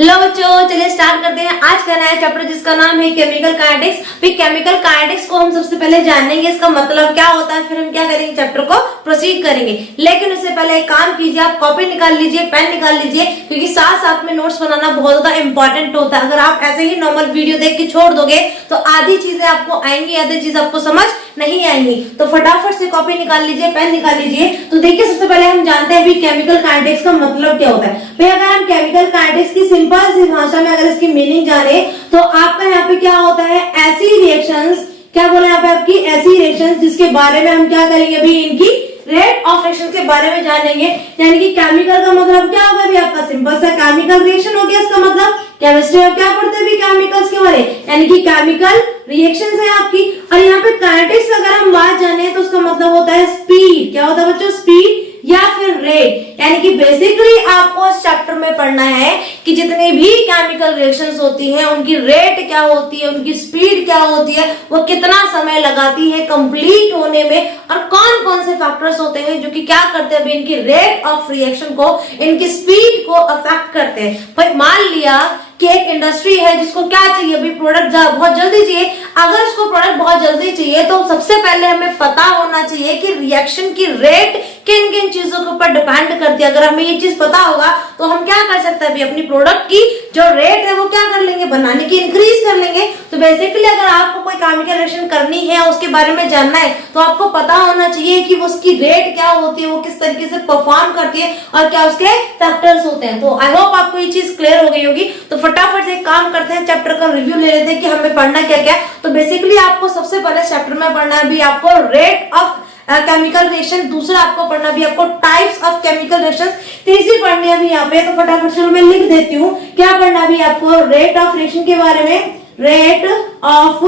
Hello बच्चों, चलिए start करते हैं आज का नया चैप्टर जिसका नाम है केमिकल काइनेटिक्स। फिर केमिकल काइनेटिक्स को हम सबसे पहले जानेंगे, इसका मतलब क्या होता है, फिर हम क्या करेंगे, चैप्टर को प्रोसीड करेंगे। लेकिन उससे पहले एक काम कीजिए, आप कॉपी निकाल लीजिए, पेन निकाल लीजिए, क्योंकि साथ साथ में नोट्स बनाना बहुत ज्यादा इंपॉर्टेंट होता है। अगर आप ऐसे ही नॉर्मल वीडियो देख के छोड़ दोगे तो आधी चीजें आपको आएंगी, आधी चीज आपको समझ नहीं आएंगी। तो फटाफट से कॉपी निकाल लीजिए, पेन निकाल लीजिए। तो देखिए, सबसे पहले हम जानते हैं भी केमिकल काइनेटिक्स का मतलब क्या होता है। भाई अगर हम केमिकल काइनेटिक्स की सिंपल सी भाषा में अगर इसकी मीनिंग जाने तो आपका यहाँ पे क्या होता है, ऐसी रिएक्शंस, क्या बोले यहाँ पे आपकी ऐसी रिएक्शंस जिसके बारे में हम क्या करेंगे, अभी इनकी रेट ऑफ रिएक्शन के बारे में जानेंगे। यानी कि केमिकल का मतलब क्या होगा, भी आपका सिंपल सा केमिकल रिएक्शन हो गया। इसका मतलब केमिस्ट्री में क्या पढ़ते हैं भी केमिकल्स के बारे, यानी कि केमिकल रिएक्शंस है आपकी। और यहाँ पे काइनेटिक्स अगर हम बात जाने तो उसका मतलब होता है स्पीड। क्या होता है बच्चों, स्पीड या फिर रेट। यानी कि बेसिकली आपको इस चैप्टर में पढ़ना है कि जितनी भी केमिकल रिएक्शंस होती हैं उनकी रेट क्या होती है, उनकी स्पीड क्या होती है, वो कितना समय लगाती है कंप्लीट होने में, और कौन कौन से फैक्टर्स होते हैं जो कि क्या करते हैं, इनकी रेट ऑफ रिएक्शन को, इनकी स्पीड को अफेक्ट करते हैं। भाई मान लिया कि एक इंडस्ट्री है जिसको क्या चाहिए, भी प्रोडक्ट बहुत जल्दी चाहिए। अगर उसको प्रोडक्ट बहुत जल्दी चाहिए तो सबसे पहले हमें पता होना चाहिए कि रिएक्शन की रेट किन किन चीजों के ऊपर डिपेंड करती है। अगर हमें ये चीज पता होगा तो हम क्या कर सकते हैं, अपनी प्रोडक्ट की जो रेट है वो क्या कर लेंगे, बनाने की इंक्रीज कर लेंगे। तो बेसिकली अगर आपको कोई केमिकल रिएक्शन करनी है, उसके बारे में जानना है, तो आपको पता होना चाहिए कि उसकी रेट क्या होती है, वो किस तरीके से परफॉर्म करती है और क्या उसके फैक्टर्स होते हैं। तो आई होप आपको ये चीज क्लियर हो गई होगी। तो फटाफट से एक काम करते हैं, चैप्टर का रिव्यू ले लेते हैं कि हमें पढ़ना क्या क्या। तो बेसिकली आपको सबसे पहले चैप्टर में पढ़ना है भी आपको रेट ऑफ केमिकल रिएक्शन, दूसरा आपको पढ़ना भी आपको टाइप्स ऑफ केमिकल रिएक्शन, तीसरी पढ़नी है अभी यहाँ पे। तो फटाफट से मैं लिख देती हूँ, क्या पढ़ना भी आपको, रेट ऑफ रिएक्शन के बारे में, रेट ऑफ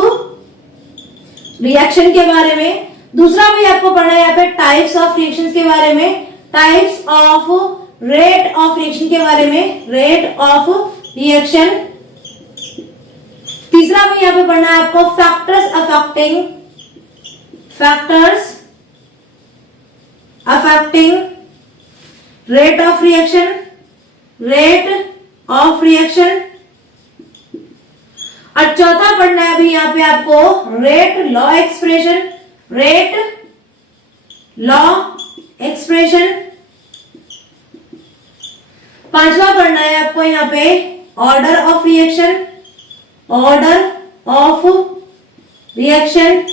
रिएक्शन के बारे में। दूसरा भी आपको पढ़ना है यहाँ पे टाइप्स ऑफ रिएक्शन के बारे में, types of rate of reaction के बारे में, रेट ऑफ रिएक्शन। तीसरा भी यहाँ पे पढ़ना है आपको factors affecting, factors affecting rate of reaction, rate of reaction. और चौथा पढ़ना है अभी यहाँ पे आपको rate law expression, rate law expression. पांचवा पढ़ना है आपको यहाँ पे order of reaction, order of reaction.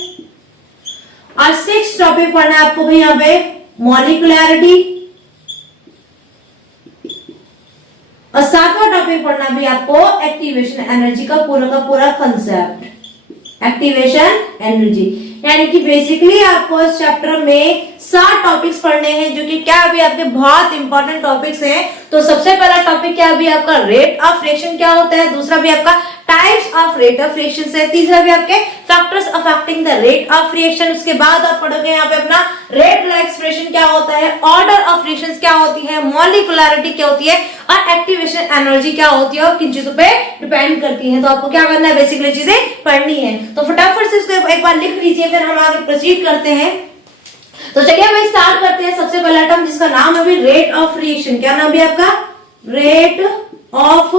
और सिक्स टॉपिक पढ़ना है आपको भाई यहाँ पे मॉलिक्युलैरिटी। और सातवां टॉपिक पढ़ना भी आपको एक्टिवेशन एनर्जी का पूरा कंसेप्ट, एक्टिवेशन एनर्जी। यानी कि बेसिकली आपको इस चैप्टर में 7 टॉपिक्स पढ़ने हैं जो कि क्या अभी आपके बहुत इंपॉर्टेंट टॉपिक्स हैं। तो सबसे पहला टॉपिक क्या अभी आपका रेट ऑफ रिएक्शन क्या होता है, दूसरा भी आपका types of rate of reaction है, तीसरा भी आपके factors affecting the rate of reaction. उसके बाद आप पढ़ोगे यहाँ पे अपना रेट लॉ एक्सप्रेशन क्या होता है, ऑर्डर ऑफ रिएक्शंस क्या होती है, मॉलिक्युलैरिटी क्या होती है, और एक्टिवेशन एनर्जी क्या होती है और किन चीजों पे डिपेंड करती है। तो आपको क्या करना है, बेसिकली चीजें पढ़नी है। तो फटाफट से इसको एक बार लिख लीजिए, फिर हम आगे प्रोसीड करते हैं। तो चलिए हम स्टार्ट करते हैं। सबसे पहला टर्म जिसका नाम है रेट ऑफ रिएक्शन, क्या नाम है आपका, रेट ऑफ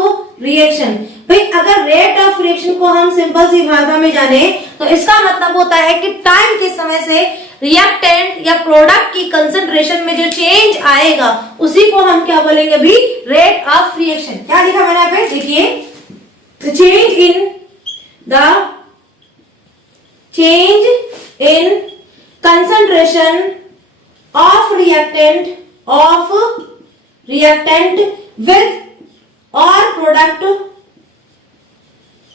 रिएक्शन। भाई अगर रेट ऑफ रिएक्शन को हम सिंपल सी भाषा में जाने तो इसका मतलब होता है कि टाइम के समय से रिएक्टेंट या प्रोडक्ट की कंसंट्रेशन में जो चेंज आएगा उसी को हम क्या बोलेंगे भी, रेट ऑफ रिएक्शन। क्या लिखा मैंने यहाँ पे देखिए, change in concentration of reactant with or product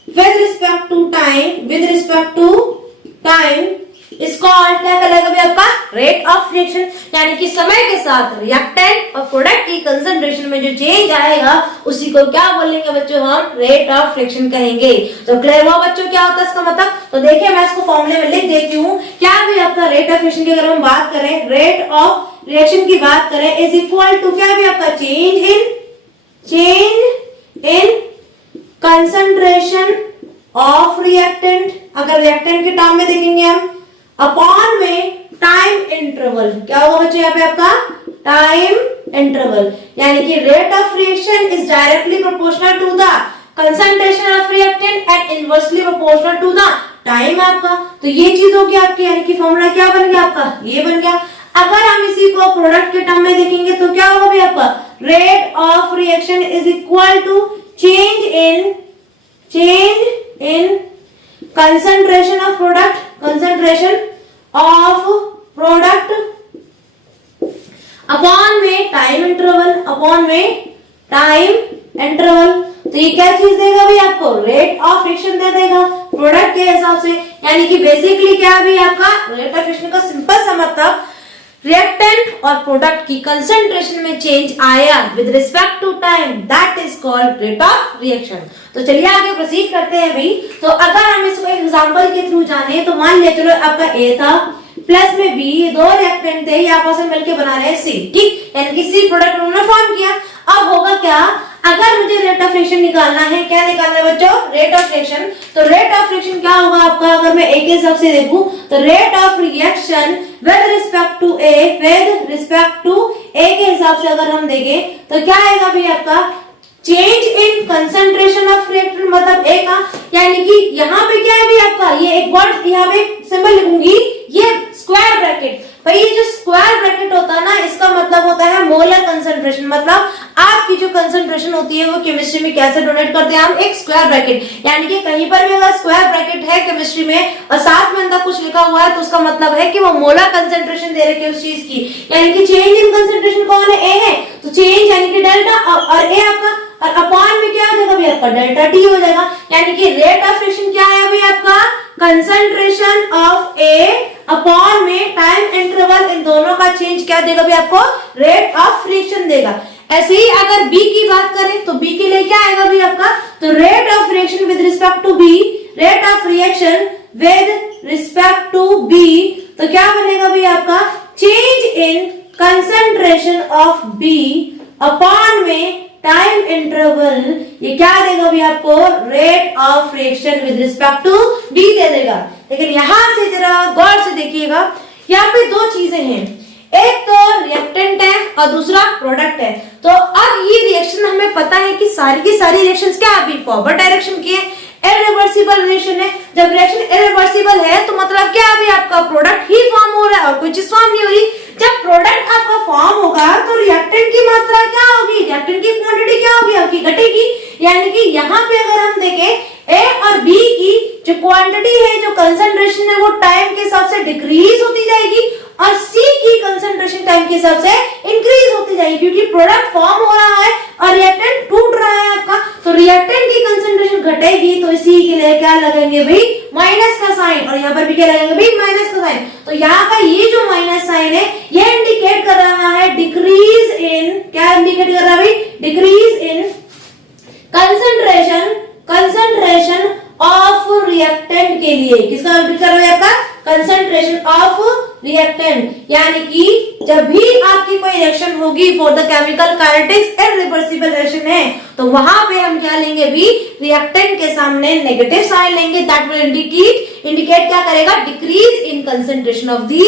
with respect to time, इसको और क्या करेगा भी आपका रेट ऑफ रिएक्शन। यानी कि समय के साथ रिएक्टेंट और प्रोडक्ट की कंसंट्रेशन में जो चेंज आएगा उसी को क्या बोलेंगे बच्चों, हम रेट ऑफ रिएक्शन कहेंगे। तो क्लियर हुआ बच्चों क्या होता है इसका मतलब। तो देखिए मैं इसको फॉर्मूले में लिख देती हूँ। क्या भी आपका रेट ऑफ रिएक्शन की अगर हम बात करें, रेट ऑफ रिएक्शन की बात करें इज इक्वल टू क्या भी आपका change in concentration of reactant, अगर रिएक्टेंट के टर्म में देखेंगे हम, अपॉन में टाइम इंटरवल। क्या होगा बच्चों यहाँ पे आपका टाइम इंटरवल, यानी कि rate of reaction is directly proportional to the concentration of reactant and inversely proportional to the time आपका। तो ये चीज होगी आपकी, यानी कि फॉर्मूला क्या बन गया आपका, ये बन गया। अगर हम इसी को प्रोडक्ट के टर्म में देखेंगे तो क्या होगा भाई आपका, rate of reaction is equal to change in concentration of product upon में टाइम इंटरवल। तो ये क्या चीज देगा भाई आपको, रेट ऑफ रिएक्शन दे देगा प्रोडक्ट के हिसाब से, यानी कि बेसिकली क्या है भाई आपका, रेट ऑफ रिएक्शन का सिंपल सा मतलब रिएक्टेंट और प्रोडक्ट की कंसंट्रेशन में चेंज आया with respect to time, that is called rate of reaction. तो चलिए आगे प्रोसीड करते हैं भाई। तो अगर हम इसको एक एग्जांपल के थ्रू जाने तो मान लिया चलो आपका ए था प्लस में बी, दो रिएक्टेंट थे, ये आपस में मिलकर बना रहे हैं सी, ठीक, यानी कि सी प्रोडक्ट उन्होंने फॉर्म किया। अब होगा क्या, अगर मुझे रेट ऑफ रिएक्शन निकालना है, क्या निकालना है बच्चों, रेट ऑफ रिएक्शन। तो रेट ऑफ रिएक्शन क्या होगा आपका, अगर मैं ए के हिसाब से देखूं तो rate of reaction with respect to A के हिसाब से अगर हम देखें तो क्या आएगा भाई आपका, change in concentration of reactant, मतलब ए का, यानी कि यहाँ पे क्या है भाई आपका, ये एक वर्ड यहाँ पे सिंबल लिखूंगी, ये स्क्वायर ब्रैकेट। भाई ये जो स्क्वायर ब्रैकेट होता है ना, इसका मतलब होता है मोलर कंसंट्रेशन, मतलब आपकी जो कंसंट्रेशन होती है वो केमिस्ट्री में कैसे डोनेट करते हैं हम, एक स्क्वायर ब्रैकेट, यानी कि कहीं पर भी अगर स्क्वायर ब्रैकेट है केमिस्ट्री में और साथ में अंदर कुछ लिखा हुआ है तो उसका मतलब है कि वो मोलर कंसंट्रेशन दे रहे हैं उस चीज की, यानी कि चेंज इन कंसंट्रेशन कौन है, ए है, तो चेंज यानी कि डेल्टा, और ए आपका, और अपॉन में क्या हो जाएगा भाई आपका, डेल्टा टी हो जाएगा, यानी कि रेट ऑफ रिएक्शन क्या है भाई आपका, कंसंट्रेशन ऑफ ए अपॉन में टाइम इंटरवल, इन दोनों का चेंज क्या देगा भाई आपको, रेट ऑफ रिएक्शन देगा। ऐसे ही अगर बी की बात करें तो बी के लिए क्या आएगा भाई आपका, तो rate of reaction with respect to B, rate of reaction with respect to B, तो क्या बनेगा भाई आपका, change in concentration of B upon में टाइम इंटरवल, ये क्या देगा भी आपको, rate of reaction with respect to D दे देगा। लेकिन यहां से जरा गौर से देखिएगा, यहाँ पे दो चीजें हैं, एक तो रिएक्टेंट है और दूसरा प्रोडक्ट है। तो अब ये रिएक्शन हमें पता है कि सारी की सारी रिएक्शंस क्या अभी फॉरवर्ड डायरेक्शन की है, इरिवर्सिबल रिएक्शन है। जब रिएक्शन इरिवर्सिबल है तो मतलब क्या अभी आपका प्रोडक्ट ही फॉर्म हो रहा है और कोई चीज फॉर्म नहीं हो रही। जब प्रोडक्ट आपका फॉर्म होगा तो रिएक्टेंट की मात्रा क्या होगी, रिएक्टेंट की क्वांटिटी क्या होगी आपकी, घटेगी। यानी कि यहाँ पे अगर हम देखें ए और बी की जो क्वांटिटी है, जो कंसंट्रेशन है, वो टाइम के हिसाब से डिक्रीज होती जाएगी और सी की कंसंट्रेशन टाइम के हिसाब से इंक्रीज होती जाएगी, क्योंकि प्रोडक्ट फॉर्म हो रहा है और रिएक्टेंट टूट रहा है आपका, तो रिएक्टेंट की कंसंट्रेशन घटेगी। तो इसी के लिए क्या लगेंगे भाई, माइनस का साइन, और यहाँ पर भी क्या लगेंगे भाई, माइनस का साइन। तो यहाँ का ये जो माइनस साइन है ये इंडिकेट कर रहा है डिक्रीज इन, क्या इंडिकेट कर रहा है भाई, decrease in concentration of reactant के लिए। किसका इंडिकेट कर रहा है आपका, कंसंट्रेशन ऑफ रिएक्टेंट। यानी कि जब भी आपकी कोई रिएक्शन होगी for the chemical kinetics irreversible reaction है, तो वहां पे हम क्या लेंगे भी, रिएक्टेंट के सामने नेगेटिव साइन लेंगे, दैट विल इंडिकेट क्या करेगा, decrease in concentration of the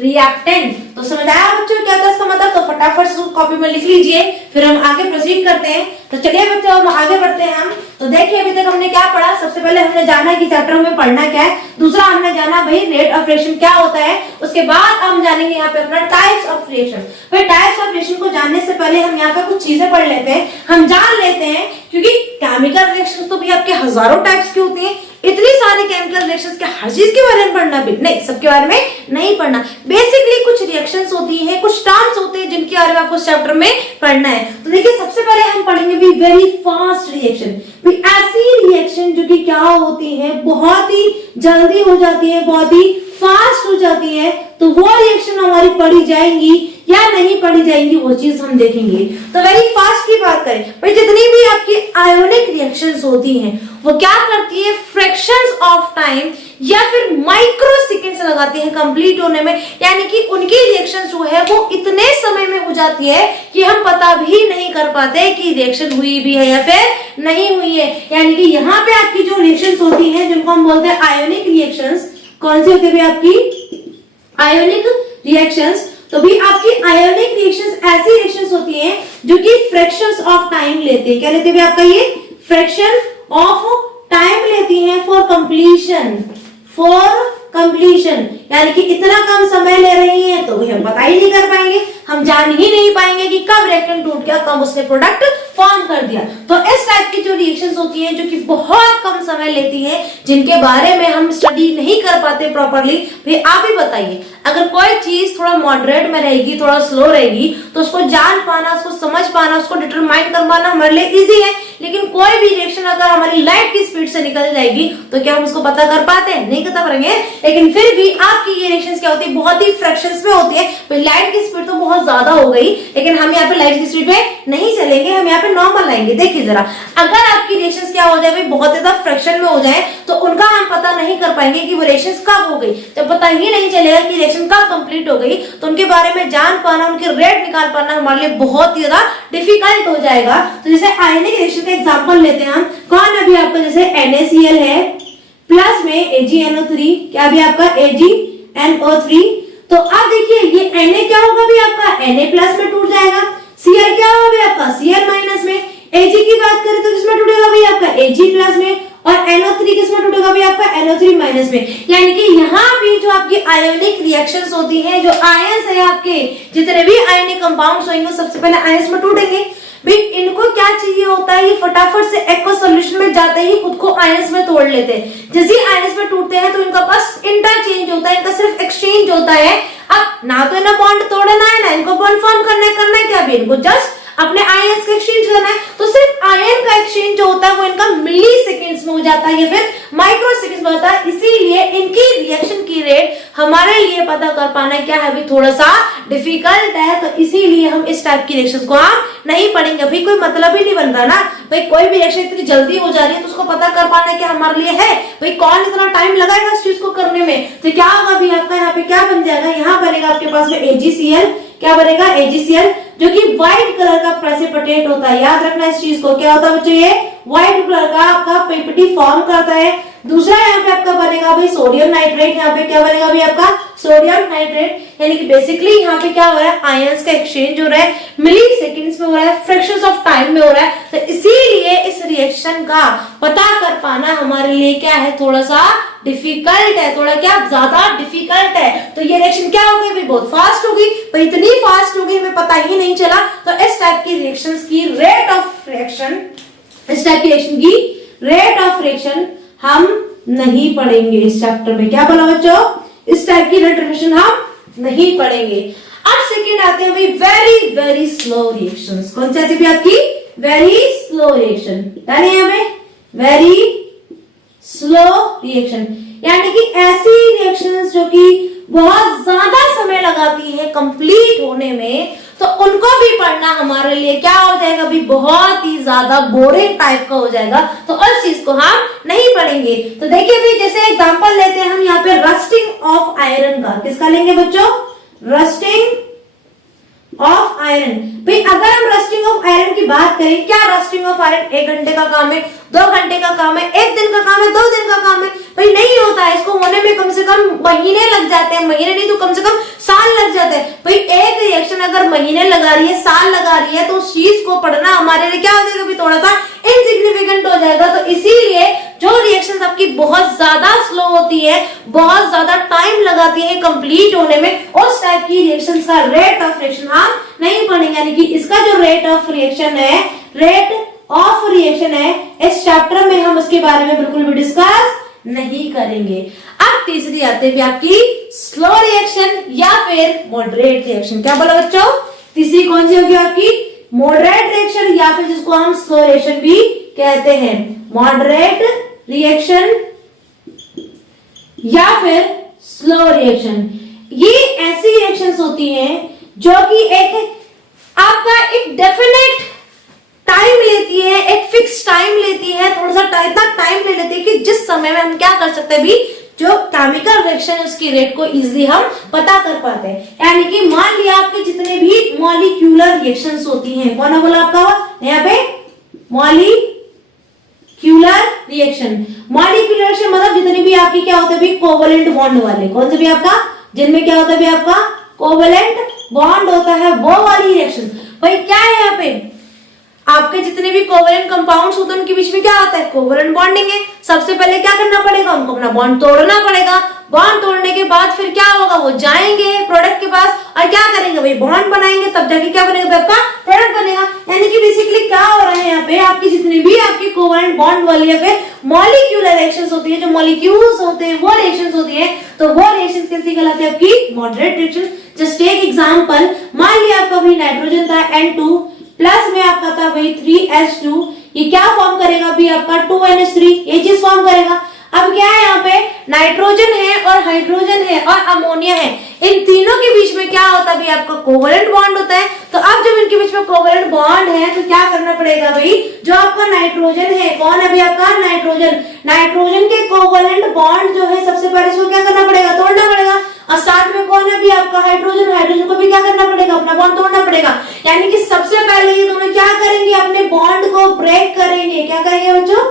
reactant. तो समझ आया बच्चों क्या था इसका मतलब, तो फटाफट से कॉपी में लिख लीजिए, फिर हम आगे प्रोसीड करते हैं। तो चलिए बच्चों हम आगे बढ़ते हैं। हम तो देखिए अभी तक हमने क्या पढ़ा, सबसे पहले हमने जाना कि चैप्टर में पढ़ना क्या है, दूसरा हमने जाना भाई रेट ऑफ रिएक्शन क्या होता है, उसके बाद हम जानेंगे यहाँ पे अपना टाइप्स ऑफ रिएक्शन। फिर टाइप्स ऑफ रिएक्शन को जानने से पहले हम यहाँ पे कुछ चीजें पढ़ लेते हैं, हम जान लेते हैं, क्योंकि केमिकल रिएक्शन तो भी आपके हजारों टाइप्स की होती है, इतनी सारी केमिकल रिएक्शंस के हर चीज के बारे में पढ़ना भी नहीं, सबके बारे में नहीं पढ़ना। बेसिकली कुछ रिएक्शंस होती हैं, कुछ टर्म्स होते हैं जिनके बारे में आपको चैप्टर में पढ़ना है। तो देखिए सबसे पहले हम पढ़ेंगे भी वेरी फास्ट रिएक्शन, भी ऐसी रिएक्शन जो कि क्या होती है, बहुत ही जल्दी हो जाती है, बहुत ही फास्ट हो जाती है। तो वो रिएक्शन हमारी पढ़ी जाएंगी या नहीं पढ़ी जाएंगी वो चीज हम देखेंगे। तो वेरी फास्ट की बात करें भाई, जितनी भी आपकी आयोनिक रिएक्शंस होती हैं वो क्या करती है, फ्रैक्शंस ऑफ टाइम या फिर माइक्रो सेकेंड्स लगाती है कंप्लीट होने में। यानी कि उनकी रिएक्शन जो है वो इतने समय में हो जाती है कि हम पता भी नहीं कर पाते कि रिएक्शन हुई भी है या फिर नहीं हुई है। यानी कि यहाँ पे आपकी जो रिएक्शंस होती है जिनको हम बोलते हैं आयोनिक रिएक्शंस, कौन सी होती है आपकी आयोनिक रिएक्शंस, तो भी आपकी आयोनिक रिएक्शंस ऐसी रिएक्शंस होती हैं जो कि फ्रैक्शंस ऑफ टाइम लेते हैं। क्या लेते हैं आपका ये फ्रैक्शन ऑफ टाइम लेती हैं फॉर कंप्लीशन, यानी कि इतना कम समय ले रही है तो हम पता ही नहीं कर पाएंगे, हम जान ही नहीं पाएंगे कि कब रिएक्टेंट टूट गया, कब उसने प्रोडक्ट फॉर्म कर दिया। तो इस टाइप की जो रिएक्शंस होती हैं जो कि बहुत कम समय लेती हैं, जिनके बारे में हम स्टडी नहीं कर पाते प्रॉपरली, भाई आप ही बताइए अगर कोई चीज थोड़ा मॉडरेट में रहेगी, थोड़ा स्लो रहेगी, तो उसको जान पाना, उसको समझ पाना, उसको डिटरमाइन कर पाना हमारे लिए इजी है। लेकिन कोई भी रिएक्शन अगर हमारी लाइट की स्पीड से निकल जाएगी तो क्या हम उसको पता कर पाते हैं? नहीं पता करेंगे। लेकिन फिर भी आपकी ये रिएक्शंस क्या होती है, बहुत ही फ्रैक्शंस में होती है। लाइट की स्पीड तो बहुत ज्यादा हो गई, लेकिन हम यहाँ पे लाइट की स्पीड पे नहीं चलेंगे, हम यहाँ पे नॉर्मल लाएंगे। देखिए जरा, अगर आपकी रिएक्शंस क्या हो जाए, बहुत ज्यादा फ्रैक्शन में हो जाए, तो उनका हम पता नहीं कर पाएंगे कि वो रिएक्शंस कब हो गई। जब पता ही नहीं चलेगा कि रिएक्शन कब कंप्लीट हो गई, तो उनके बारे में जान पाना, उनके रेट निकाल पाना हमारे लिए बहुत ज्यादा डिफिकल्ट हो जाएगा। तो जैसे आयनिक रिएक्शन का एग्जांपल लेते हैं हम, कौन अभी आपका जैसे NaCl है प्लस में AgNO3, क्या भी आपका AgNO3। तो अब देखिए ये Na क्या होगा भी आपका Na प्लस में टूट जाएगा, Cl क्या होगा भी आपका Cl माइनस में, Ag की बात करें तो किसमें टूटेगा भी आपका Ag प्लस में, और NO3 किसमें टूटेगा भी आपका NO3 माइनस में। यानी कि यहाँ भी जो आपकी आयोनिक रिएक्शंस होती हैं, जो आयंस है आपके, जितने भी आयनिक कंपाउंड्स होंगे सबसे पहले आयंस में टूटेंगे। भाई इनको क्या चाहिए होता है, ये फटाफट से एक्वस सॉल्यूशन में जाते ही खुद को आयंस में तोड़ लेते हैं। जैसे आयंस में टूटते हैं तो इनका बस इंटरचेंज होता है, इनका सिर्फ एक्सचेंज होता है। अब ना तो इन्हें बॉन्ड तोड़ना है, ना इनको बॉन्ड फॉर्म करना है क्या भी, इनको जस्ट अपने आयंस का एक्सचेंज करना है। तो सिर्फ आयन का एक्सचेंज जो होता है वो इनका मिली सेकेंड्स में हो जाता है या फिर माइक्रो सेकेंड्स में होता है। इसीलिए इनकी रिएक्शन की रेट हमारे लिए पता कर पाना क्या है, अभी थोड़ा सा डिफिकल्ट है। तो इसीलिए हम इस टाइप की रिएक्शंस को हम नहीं पढ़ेंगे। अभी कोई मतलब ही नहीं बन रहा ना भाई, कोई भी रिएक्शन इतनी जल्दी हो जा रही है तो उसको पता कर पाना क्या हमारे लिए है भाई, कौन इतना टाइम लगाएगा इस चीज को करने में। तो क्या होगा अभी आपका यहाँ पे क्या बन जाएगा, यहाँ बनेगा आपके पास में AgCl, क्या बनेगा AgCl, जो कि व्हाइट कलर का प्रेसिपिटेट होता है। याद रखना इस चीज को, क्या होता है बच्चों, ये व्हाइट कलर का आपका पीपीटी फॉर्म करता है। दूसरा यहाँ पे आपका बनेगा भाई सोडियम नाइट्रेट, यहाँ पे क्या बनेगा भाई आपका सोडियम नाइट्रेट। यानी कि बेसिकली यहाँ पे क्या हो रहा है, आयंस का एक्सचेंज हो रहा है, मिली सेकेंड्स में हो रहा है, फ्रैक्शंस ऑफ टाइम में हो रहा है। तो इसीलिए इस रिएक्शन का पता कर पाना हमारे लिए क्या है, थोड़ा सा डिफिकल्ट है, थोड़ा क्या ज्यादा डिफिकल्ट है। तो ये रिएक्शन क्या हो गई भाई, बहुत फास्ट हो गई, पर इतनी फास्ट हो गई हमें पता ही नहीं चला। तो इस टाइप की रिएक्शंस की रेट ऑफ रिएक्शन, इस टाइप की रिएक्शन की रेट ऑफ रिएक्शन हम नहीं पढ़ेंगे इस चैप्टर में। क्या बोला बच्चों, इस टाइप की रेट रिएक्शन हम नहीं पढ़ेंगे। अब सेकंड आते हैं भाई वेरी वेरी स्लो रिएक्शंस। कौन सी आती है आपकी वेरी स्लो रिएक्शन, यानी यहाँ पे वेरी स्लो रिएक्शन, यानी कि ऐसी रिएक्शंस जो कि बहुत ज्यादा समय लगाती है कंप्लीट होने में, तो उनको भी पढ़ना हमारे लिए क्या हो जाएगा भी, बहुत ही ज्यादा बोरिंग टाइप का हो जाएगा। तो उस चीज को हम नहीं पढ़ेंगे। तो देखिए भी जैसे एग्जांपल लेते हैं हम यहाँ पे रस्टिंग ऑफ आयरन का, किसका लेंगे बच्चों, रस्टिंग ऑफ आयरन। भाई अगर हम रस्टिंग ऑफ आयरन की बात करें, क्या रस्टिंग ऑफ आयरन 1 घंटे का काम है, 2 घंटे का काम है, 1 दिन का काम है, 2 दिन का काम है? भाई नहीं होता है, इसको होने में कम से कम महीने लग जाते हैं, महीने नहीं तो कम से कम साल लग जाते हैं। भाई एक रिएक्शन अगर महीने लगा रही है, साल लगा रही है, तो उस चीज को पढ़ना हमारे लिए क्या हो जाएगा, थोड़ा सा इनसिग्निफिकेंट हो जाएगा। तो इसीलिए जो रिएक्शंस आपकी बहुत ज्यादा स्लो होती है, बहुत ज्यादा टाइम लगाती है कंप्लीट होने में, उस टाइप की रिएक्शंस का रेट ऑफ रिएक्शन हम नहीं पढ़ेंगे। यानी कि इसका जो रेट ऑफ रिएक्शन है, रेट ऑफ रिएक्शन है, इस चैप्टर में हम उसके बारे में बिल्कुल भी डिस्कस नहीं करेंगे। अब तीसरी आती है आपकी स्लो रिएक्शन या फिर मॉडरेट रिएक्शन। क्या बोला बच्चों, तीसरी कौन सी होगी आपकी, मॉडरेट रिएक्शन, या फिर जिसको हम स्लो रिएक्शन भी कहते हैं। मॉडरेट रिएक्शन या फिर स्लो रिएक्शन, ये ऐसी रिएक्शंस होती हैं जो कि एक आपका एक डेफिनेट टाइम लेती है, एक फिक्स टाइम लेती है, थोड़ा सा इतना टाइम ले लेती है कि जिस समय में हम क्या कर सकते हैं भी, जो केमिकल रिएक्शन है उसकी रेट को इजीली हम पता कर पाते हैं। यानी कि मान लिया आपके जितने भी मॉलिक्यूलर रिएक्शंस होती हैं, कौन बोला आपका यहाँ पे, मॉलिक्यूलर रिएक्शन। मॉलिक्यूलर रिएक्शन मतलब जितनी भी आपकी क्या होते हैं भी कोवलेंट बॉन्ड वाले, कौन से भी आपका, जिनमें क्या होता है भी आपका कोवलेंट बॉन्ड होता है वो वाली रिएक्शन। भाई क्या है यहाँ पे, आपके जितने भी कोवेलेंट कंपाउंड्स होते हैं उनके बीच में क्या होता है, कोवेलेंट बॉन्डिंग है। सबसे पहले क्या करना पड़ेगा, उनको अपना बॉन्ड तोड़ना पड़ेगा। बॉन्ड तोड़ने के बाद फिर क्या होगा, वो जाएंगे प्रोडक्ट के पास और क्या करेंगे भाई, बॉन्ड बनाएंगे, तब जाके क्या बनेगा, आपका प्रोडक्ट बनेगा। यानी कि बेसिकली क्या हो रहा है यहाँ पे, आपकी जितनी भी आपकी कोवेलेंट बॉन्ड वाली या फिर मॉलिक्यूलर रिएक्शंस होती है, जो मॉलिक्यूल्स होते हैं वो रिएक्शंस होती है, तो वो रिएक्शंस कैसी कहलाती है, आपकी moderate reaction. Just take example, मान लिया आपका भाई नाइट्रोजन था N2 प्लस में आपका था भाई 3H2, ये क्या फॉर्म करेगा अभी आपका 2NH3, ये चीज फॉर्म करेगा। अब क्या है यहाँ पे, नाइट्रोजन है और हाइड्रोजन है और अमोनिया है, इन तीनों के बीच में क्या होता है भाई, आपका कोवेलेंट बॉन्ड होता है। तो अब जब इनके बीच में कोवेलेंट बॉन्ड है तो क्या करना पड़ेगा भाई, जो आपका नाइट्रोजन है, कौन है भाई आपका नाइट्रोजन, नाइट्रोजन के कोवेलेंट बॉन्ड जो है सबसे पहले इसको क्या करना पड़ेगा, तोड़ना पड़ेगा। और साथ में कौन है भी आपका हाइड्रोजन, हाइड्रोजन को भी क्या करना पड़ेगा, अपना बॉन्ड तोड़ना पड़ेगा। यानी कि सबसे पहले ये दोनों क्या करेंगे, अपने बॉन्ड को ब्रेक करेंगे। क्या करेंगे बच्चों,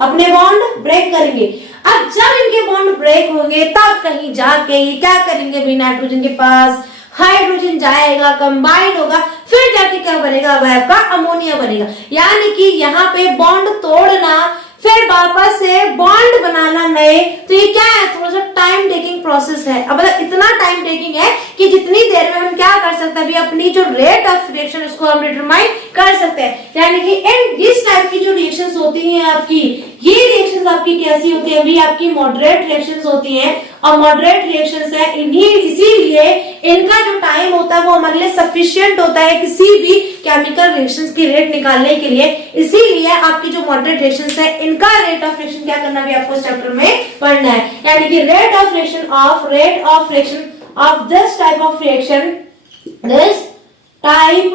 अपने बॉन्ड ब्रेक करेंगे। अब जब इनके बॉन्ड ब्रेक होंगे तब कहीं जाके ये क्या करेंगे भाई, नाइट्रोजन के पास हाइड्रोजन जाएगा, कंबाइन होगा, फिर जाके क्या बनेगा भाई, आपका अमोनिया बनेगा। यानी कि यहाँ पे बॉन्ड तोड़ना फिर वापस से बॉन्ड बनाना नए, तो ये क्या है, थोड़ा सा टाइम टेकिंग प्रोसेस है। अब मतलब इतना टाइम टेकिंग है कि जितनी देर में हम क्या कर सकते हैं अभी, अपनी जो रेट ऑफ रिएक्शन उसको हम डिटरमाइन कर सकते हैं। यानी कि इस टाइप की जो रिएक्शंस होती हैं आपकी, ये रिएक्शंस आपकी कैसी होती है, अभी आपकी मॉडरेट रिएक्शंस होती हैं। और मॉडरेट रिएक्शंस है, इन्हीं इसीलिए इनका जो टाइम होता है वो हमारे लिए सफिशिएंट होता है किसी भी केमिकल रिएक्शंस की रेट निकालने के लिए। इसीलिए आपकी जो मॉडरेट रिएक्शंस है इनका रेट ऑफ रिएक्शन क्या करना भी आपको इस चैप्टर में पढ़ना है। यानी कि rate of reaction of this type of reaction, this type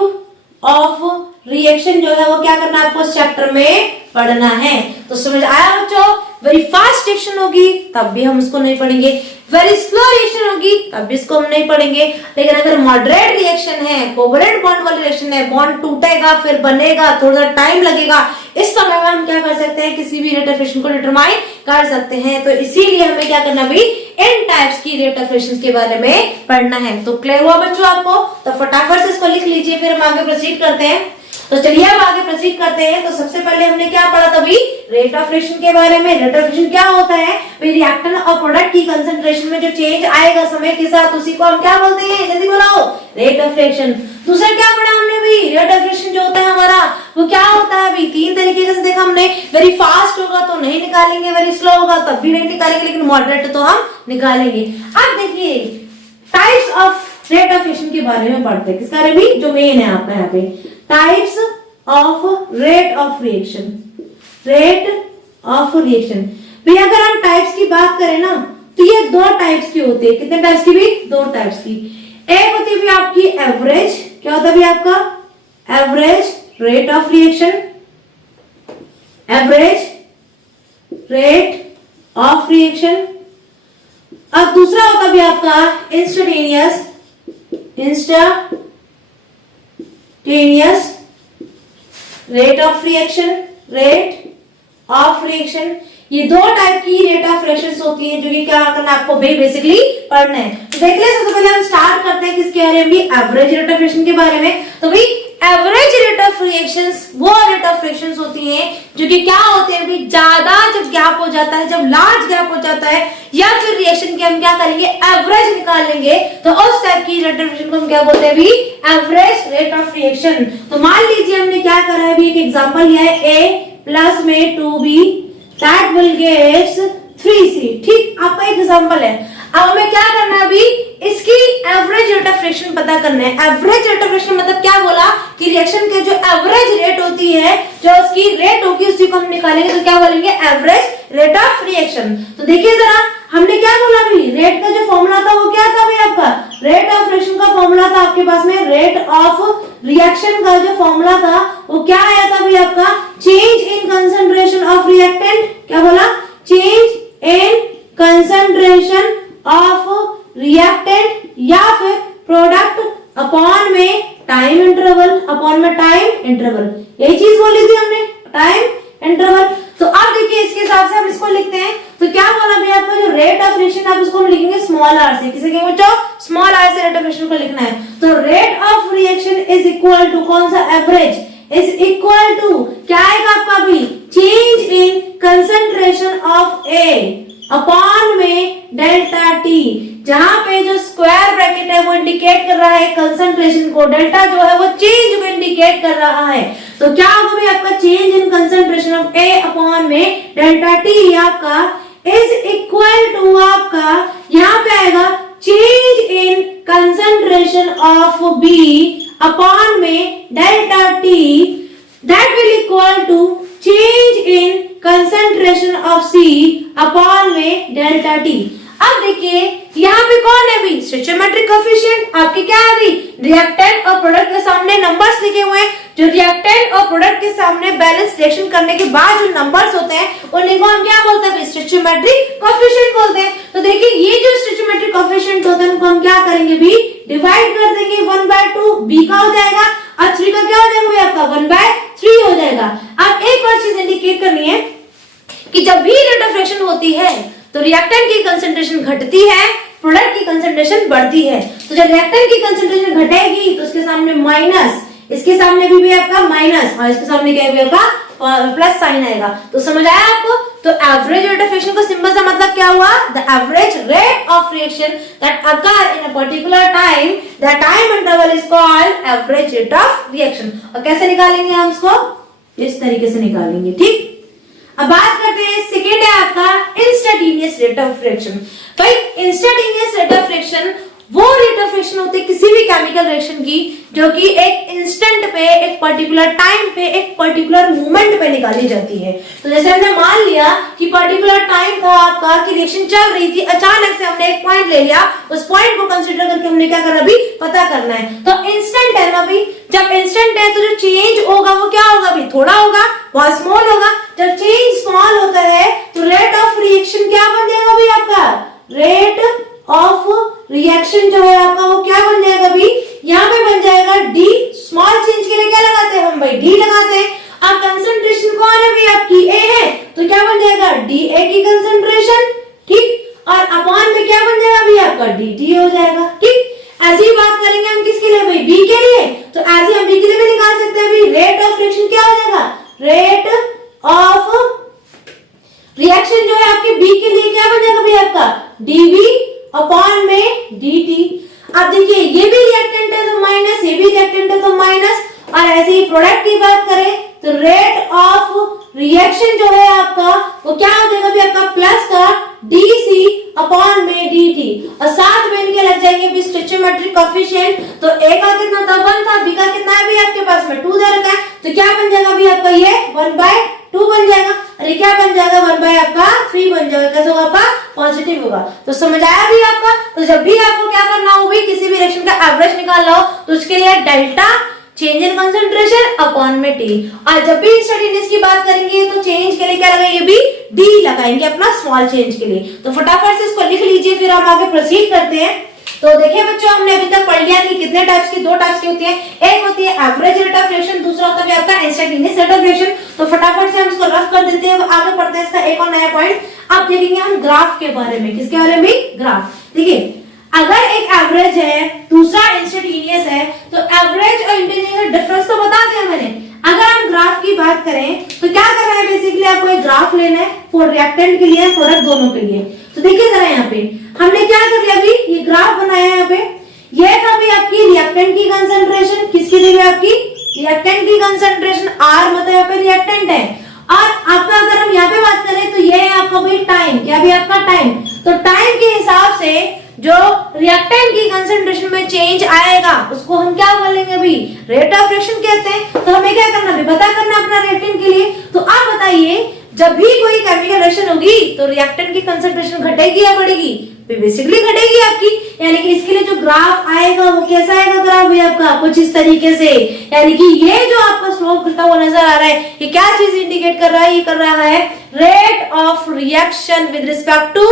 of reaction जो है वो क्या करना है आपको इस चैप्टर में पढ़ना है। तो समझ आया बच्चों, वेरी फास्ट रिएक्शन होगी तब भी हम उसको नहीं पढ़ेंगे, वेरी स्लो रिएक्शन होगी तब भी इसको हम नहीं पढ़ेंगे। लेकिन अगर मॉडरेट रिएक्शन है, कोवेलेंट बॉन्ड वाली रिएक्शन है, बॉन्ड टूटेगा फिर बनेगा, थोड़ा टाइम लगेगा, इस समय में हम क्या कर सकते हैं, किसी भी रेट ऑफ रिएक्शन को डिटरमाइन कर सकते हैं। तो इसीलिए हमें क्या करना भाई, इन टाइप्स की रेट ऑफ रिएक्शंस के बारे में पढ़ना है। तो क्लियर हुआ बच्चों आपको, तो फटाफट से इसको लिख लीजिए, फिर हम आगे प्रोसीड करते हैं। तो चलिए अब आगे प्रोसीड करते हैं। तो सबसे पहले हमने क्या पढ़ा था भाई, रेट ऑफ रिएक्शन के बारे में। रेट ऑफ रिएक्शन क्या होता है भाई, रिएक्टेंट और प्रोडक्ट की कंसंट्रेशन में जो चेंज आएगा समय के साथ, उसी को हम क्या बोलते हैं, जल्दी बोलाओ, रेट ऑफ रिएक्शन। दूसरा क्या पढ़ा हमने भाई, रेट ऑफ रिएक्शन जो होता है हमारा वो क्या होता है भाई, तीन तरीके से देखा हमने। वेरी फास्ट होगा तो नहीं निकालेंगे, वेरी स्लो होगा तब भी नहीं निकालेंगे, लेकिन मॉडरेट तो हम निकालेंगे। अब देखिए types of rate of reaction के बारे में पढ़ते हैं, किसका भी जो मेन है आपका यहाँ पे, types of rate of reaction. Rate of reaction भाई अगर हम टाइप्स की बात करें ना तो ये दो टाइप्स की होती है। कितने टाइप्स की भी, दो टाइप्स की। एक होती है आपकी एवरेज, क्या होता है आपका average rate of reaction, average rate of reaction. और दूसरा होता भी आपका instantaneous rate of reaction, rate of reaction. ये दो टाइप की रेट ऑफ रिएक्शंस होती है जो कि क्या करना है आपको बेसिकली पढ़ना है। तो देख ले, सबसे पहले हम स्टार्ट करते हैं किसके बारे में, एवरेज रेट ऑफ रिएक्शन के बारे में। तो भाई एवरेज रेट ऑफ रिएक्शंस वो रेट ऑफ रिएक्शंस होती हैं जो कि क्या होते हैं भाई, ज्यादा जब गैप हो जाता है, जब लार्ज गैप हो जाता है, या फिर रिएक्शन के हम क्या करेंगे, एवरेज निकालेंगे, तो उस टाइप की रेट ऑफ रिएक्शन को हम क्या बोलते हैं भाई, एवरेज रेट ऑफ रिएक्शन। तो मान लीजिए हमने क्या करा है, एक एग्जांपल लिया है, A प्लस में 2B that will gives 3C। ठीक, आपका एक एग्जांपल है। अब हमें क्या करना है अभी, इसकी एवरेज रेट ऑफ रिएक्शन पता करना है। एवरेज रेट ऑफ रिएक्शन मतलब क्या बोला कि रिएक्शन के जो एवरेज रेट होती है, जो उसकी रेट होगी, उसी को हम निकालेंगे, तो क्या बोलेंगे, एवरेज रेट ऑफ रिएक्शन। तो देखिए जरा, हमने क्या बोला अभी, रेट का जो फॉर्मूला था वो क्या था भाई आपका, रेट ऑफ रिएक्शन का फॉर्मूला था आपके पास में, रेट ऑफ रिएक्शन का जो फॉर्मूला था वो क्या आया था भाई आपका, change in concentration of reactant. क्या बोला, change in concentration of reactant या फिर प्रोडक्ट अपॉन में टाइम इंटरवल, अपॉन में टाइम इंटरवल, यही चीज बोली थी हमने, टाइम इंटरवल। तो अब देखिए इसके हिसाब से हम इसको लिखते हैं, तो क्या बोला भैया आपका जो रेट ऑफ रिएक्शन आप इसको हम लिखेंगे स्मॉल आर से। किसे कहेंगे बच्चों? स्मॉल आर से रेट ऑफ रिएक्शन को लिखना है। तो rate of reaction is equal to कौन सा? एवरेज इज इक्वल टू क्या आएगा आपका अभी? Change in concentration of A upon में डेल्टा टी। जहां पे जो स्क्वायर ब्रैकेट है वो इंडिकेट कर रहा है कंसंट्रेशन को, डेल्टा जो है वो चेंज को इंडिकेट कर रहा है। तो क्या होगा भाई आपका? Change in concentration of A upon में डेल्टा टी आपका इज इक्वल टू आपका यहाँ पे आएगा change in concentration of B upon में delta T that will equal to change in concentration of C upon में डेल्टा टी। अब देखिए यहाँ पे कौन है अभी? स्टोइचोमेट्रिक कोएफिशिएंट आपके क्या है अभी? रिएक्टेंट और प्रोडक्ट के सामने नंबर्स लिखे हुए हैं। जो रिएक्टेंट और प्रोडक्ट के सामने बैलेंस रिएक्शन करने के बाद जो नंबर्स होते हैं उन्हें को हम क्या बोलते हैं? स्टोइचोमेट्रिक कोएफिशिएंट बोलते हैं। तो देखिए ये जो स्टोइचोमेट्रिक कोएफिशिएंट होते हैं उनको हम क्या करेंगे भी? डिवाइड कर देंगे 1/2। बी का हो जाएगा और 3 का क्या हो जाएगा भाई आपका? 1/3 हो जाएगा। अब एक और चीज इंडिकेट करनी है कि जब भी रेट ऑफ रिएक्शन होती है तो रिएक्टेंट की कंसंट्रेशन घटती है, प्रोडक्ट की कंसंट्रेशन बढ़ती है। तो जब रिएक्टेंट की कंसंट्रेशन घटेगी तो उसके सामने माइनस, इसके सामने भी आपका माइनस और इसके सामने क्या है आपका प्लस साइन आएगा। तो समझ आया आपको? तो एवरेज रेट ऑफ रिएक्शन का सिंबल का मतलब क्या हुआ? The average rate of reaction that occur in a particular time, the time interval is called average rate of reaction. और कैसे निकालेंगे हम इसको? इस तरीके से निकालेंगे, ठीक। अब बात करते हैं सेकेंड है आपका इंस्टेंटेनियस रेट ऑफ रिएक्शन। भाई इंस्टेंटेनियस रेट ऑफ रिएक्शन वो रेट ऑफ रिएक्शन होती है किसी भी केमिकल रिएक्शन की जो कि एक इंस्टेंट पे, एक पर्टिकुलर टाइम पे, एक पर्टिकुलर मोमेंट पे निकाली जाती है। तो जैसे हमने मान लिया कि पर्टिकुलर टाइम था आपका कि रिएक्शन चल रही थी, अचानक से हमने एक पॉइंट ले लिया, उस पॉइंट को कंसीडर करके हमने क्या करना अभी? पता करना है। तो इंस्टेंट है ना अभी, जब इंस्टेंट है तो जो चेंज होगा वो क्या होगा अभी? थोड़ा होगा, बहुत स्मॉल होगा। जब चेंज स्मॉल होता है तो रेट ऑफ रिएक्शन क्या बन जाएगा अभी आपका? रेट ऑफ रिएक्शन जो है आपका वो क्या बन जाएगा अभी? यहाँ पे बन जाएगा डी। स्मॉल चेंज के लिए क्या लगाते हैं हम भाई? डी लगाते हैं। अब कंसंट्रेशन कौन है भाई आपकी? ए है, तो क्या बन जाएगा? डी ए की कंसंट्रेशन, ठीक। और अपॉन में क्या बन जाएगा अभी आपका? डी टी हो जाएगा, ठीक। ऐसी ही बात करेंगे हम किसके लिए भाई? बी के लिए। तो ऐसे हम बी के लिए भी निकाल सकते हैं भाई। रेट ऑफ रिएक्शन क्या हो जाएगा? रेट ऑफ रिएक्शन जो है आपके बी के लिए क्या बन जाएगा भाई आपका? डीबी अपॉन में dt। अब देखिए ये भी रिएक्टेंट है तो माइनस, ये भी रिएक्टेंट है तो माइनस। और ऐसे ही प्रोडक्ट की बात करें तो रेट ऑफ रिएक्शन जो है आपका वो क्या हो जाएगा भी आपका? प्लस का dc अपॉन में dt। और साथ में इनके लग जाएंगे भी स्टोइचोमेट्रिक कोएफिशिएंट। तो a का कितना था? 1 था। b का कितना है भी आपके पास में? 2 दे रखा है। तो क्या बन जाएगा भी आपका? ये 1/2 बन जाएगा। अरे क्या बन जाएगा? 1/3 बन जाएगा। कैसे होगा आपका? पॉजिटिव होगा। तो समझ आया भी आपका? तो जब भी आपको क्या करना हो भी किसी भी रिएक्शन का एवरेज निकालना हो तो उसके लिए delta change in concentration upon में टी। और जब भी इंस्टेंटेनियस की बात करेंगे तो चेंज के लिए क्या लगाएंगे भी? डी लगाएंगे अपना स्मॉल चेंज के लिए। तो फटाफट से इसको लिख लीजिए, फिर हम आगे प्रोसीड करते हैं। तो देखिए बच्चों हमने अभी तक पढ़ लिया कि कितने टाइप्स की, 2 टाइप्स की होती है। एक होती है एवरेज रेट ऑफ रिएक्शन, दूसरा होता है आपका इंस्टेंटेनियस रेट ऑफ रिएक्शन। तो फटाफट से हम इसको रफ कर देते हैं, आगे पढ़ते हैं इसका एक और नया पॉइंट। अब देखेंगे हम ग्राफ के बारे में। किसके बारे में? ग्राफ। देखिए अगर एक एवरेज है दूसरा इंस्टेंटेनियस है तो एवरेज और इंस्टेंटेनियस डिफरेंस तो बता दिया मैंने। अगर हम ग्राफ की बात करें तो क्या करना है? बेसिकली आपको एक ग्राफ लेना है फॉर रिएक्टेंट के लिए, प्रोडक्ट दोनों के लिए। तो देखिए जरा यहाँ पे हमने क्या कर लिया अभी? ये ग्राफ बनाया है यहाँ पे। ये था भी आपकी रिएक्टेंट की कंसंट्रेशन। किसके लिए? आपकी रिएक्टेंट की कंसंट्रेशन। आर मतलब यहाँ पे रिएक्टेंट है। और आपका अगर हम यहाँ पे बात करें तो ये है आपका भाई टाइम। क्या भी आपका टाइम? तो टाइम के हिसाब से जो रिएक्टेंट की कंसंट्रेशन में चेंज आएगा उसको हम क्या बोलेंगे अभी? रेट ऑफ रिएक्शन कहते हैं। तो हमें क्या करना है? पता करना अपना रिएक्टेंट के लिए। तो आप बताइए जब भी कोई केमिकल रिएक्शन होगी तो रिएक्टेंट की कंसंट्रेशन घटेगी या बढ़ेगी? बेसिकली घटेगी आपकी। यानी कि इसके लिए जो ग्राफ आएगा वो कैसा आएगा ग्राफ भी आपका? कुछ इस तरीके से। यानी कि ये जो आपका स्लोप गिरता हुआ नजर आ रहा है ये क्या चीज इंडिकेट कर रहा है? ये कर रहा है rate of reaction with respect to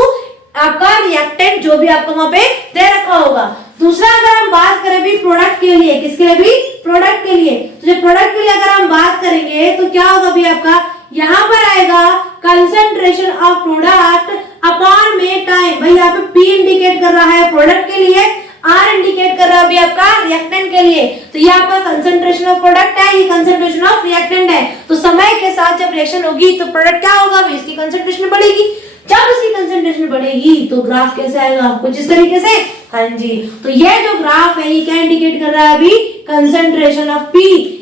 आपका रिएक्टेंट जो भी आपको वहां पे दे रखा होगा। दूसरा अगर हम बात करें भी प्रोडक्ट के लिए, किसके लिए भी? प्रोडक्ट के लिए। तो जो प्रोडक्ट के लिए अगर हम बात करेंगे तो क्या होगा भी आपका? यहाँ पर आएगा कंसंट्रेशन ऑफ प्रोडक्ट अपॉन में टाइम। भाई यहाँ पे P इंडिकेट कर रहा है प्रोडक्ट के लिए, R इंडिकेट कर रहा है अभी आपका रिएक्टेंट के लिए। तो ये आपका कंसंट्रेशन ऑफ प्रोडक्ट है, ये कंसंट्रेशन ऑफ रिएक्टेंट है। तो समय के साथ जब रिएक्शन होगी तो प्रोडक्ट क्या होगा भाई, इसकी कंसंट्रेशन बढ़ेगी। जब इसकी कंसंट्रेशन बढ़ेगी तो ग्राफ कैसे आएगा, कुछ इस तरीके से। हाँ जी, तो ये जो ग्राफ है ये क्या इंडिकेट कर रहा है अभी, कंसंट्रेशन ऑफ P।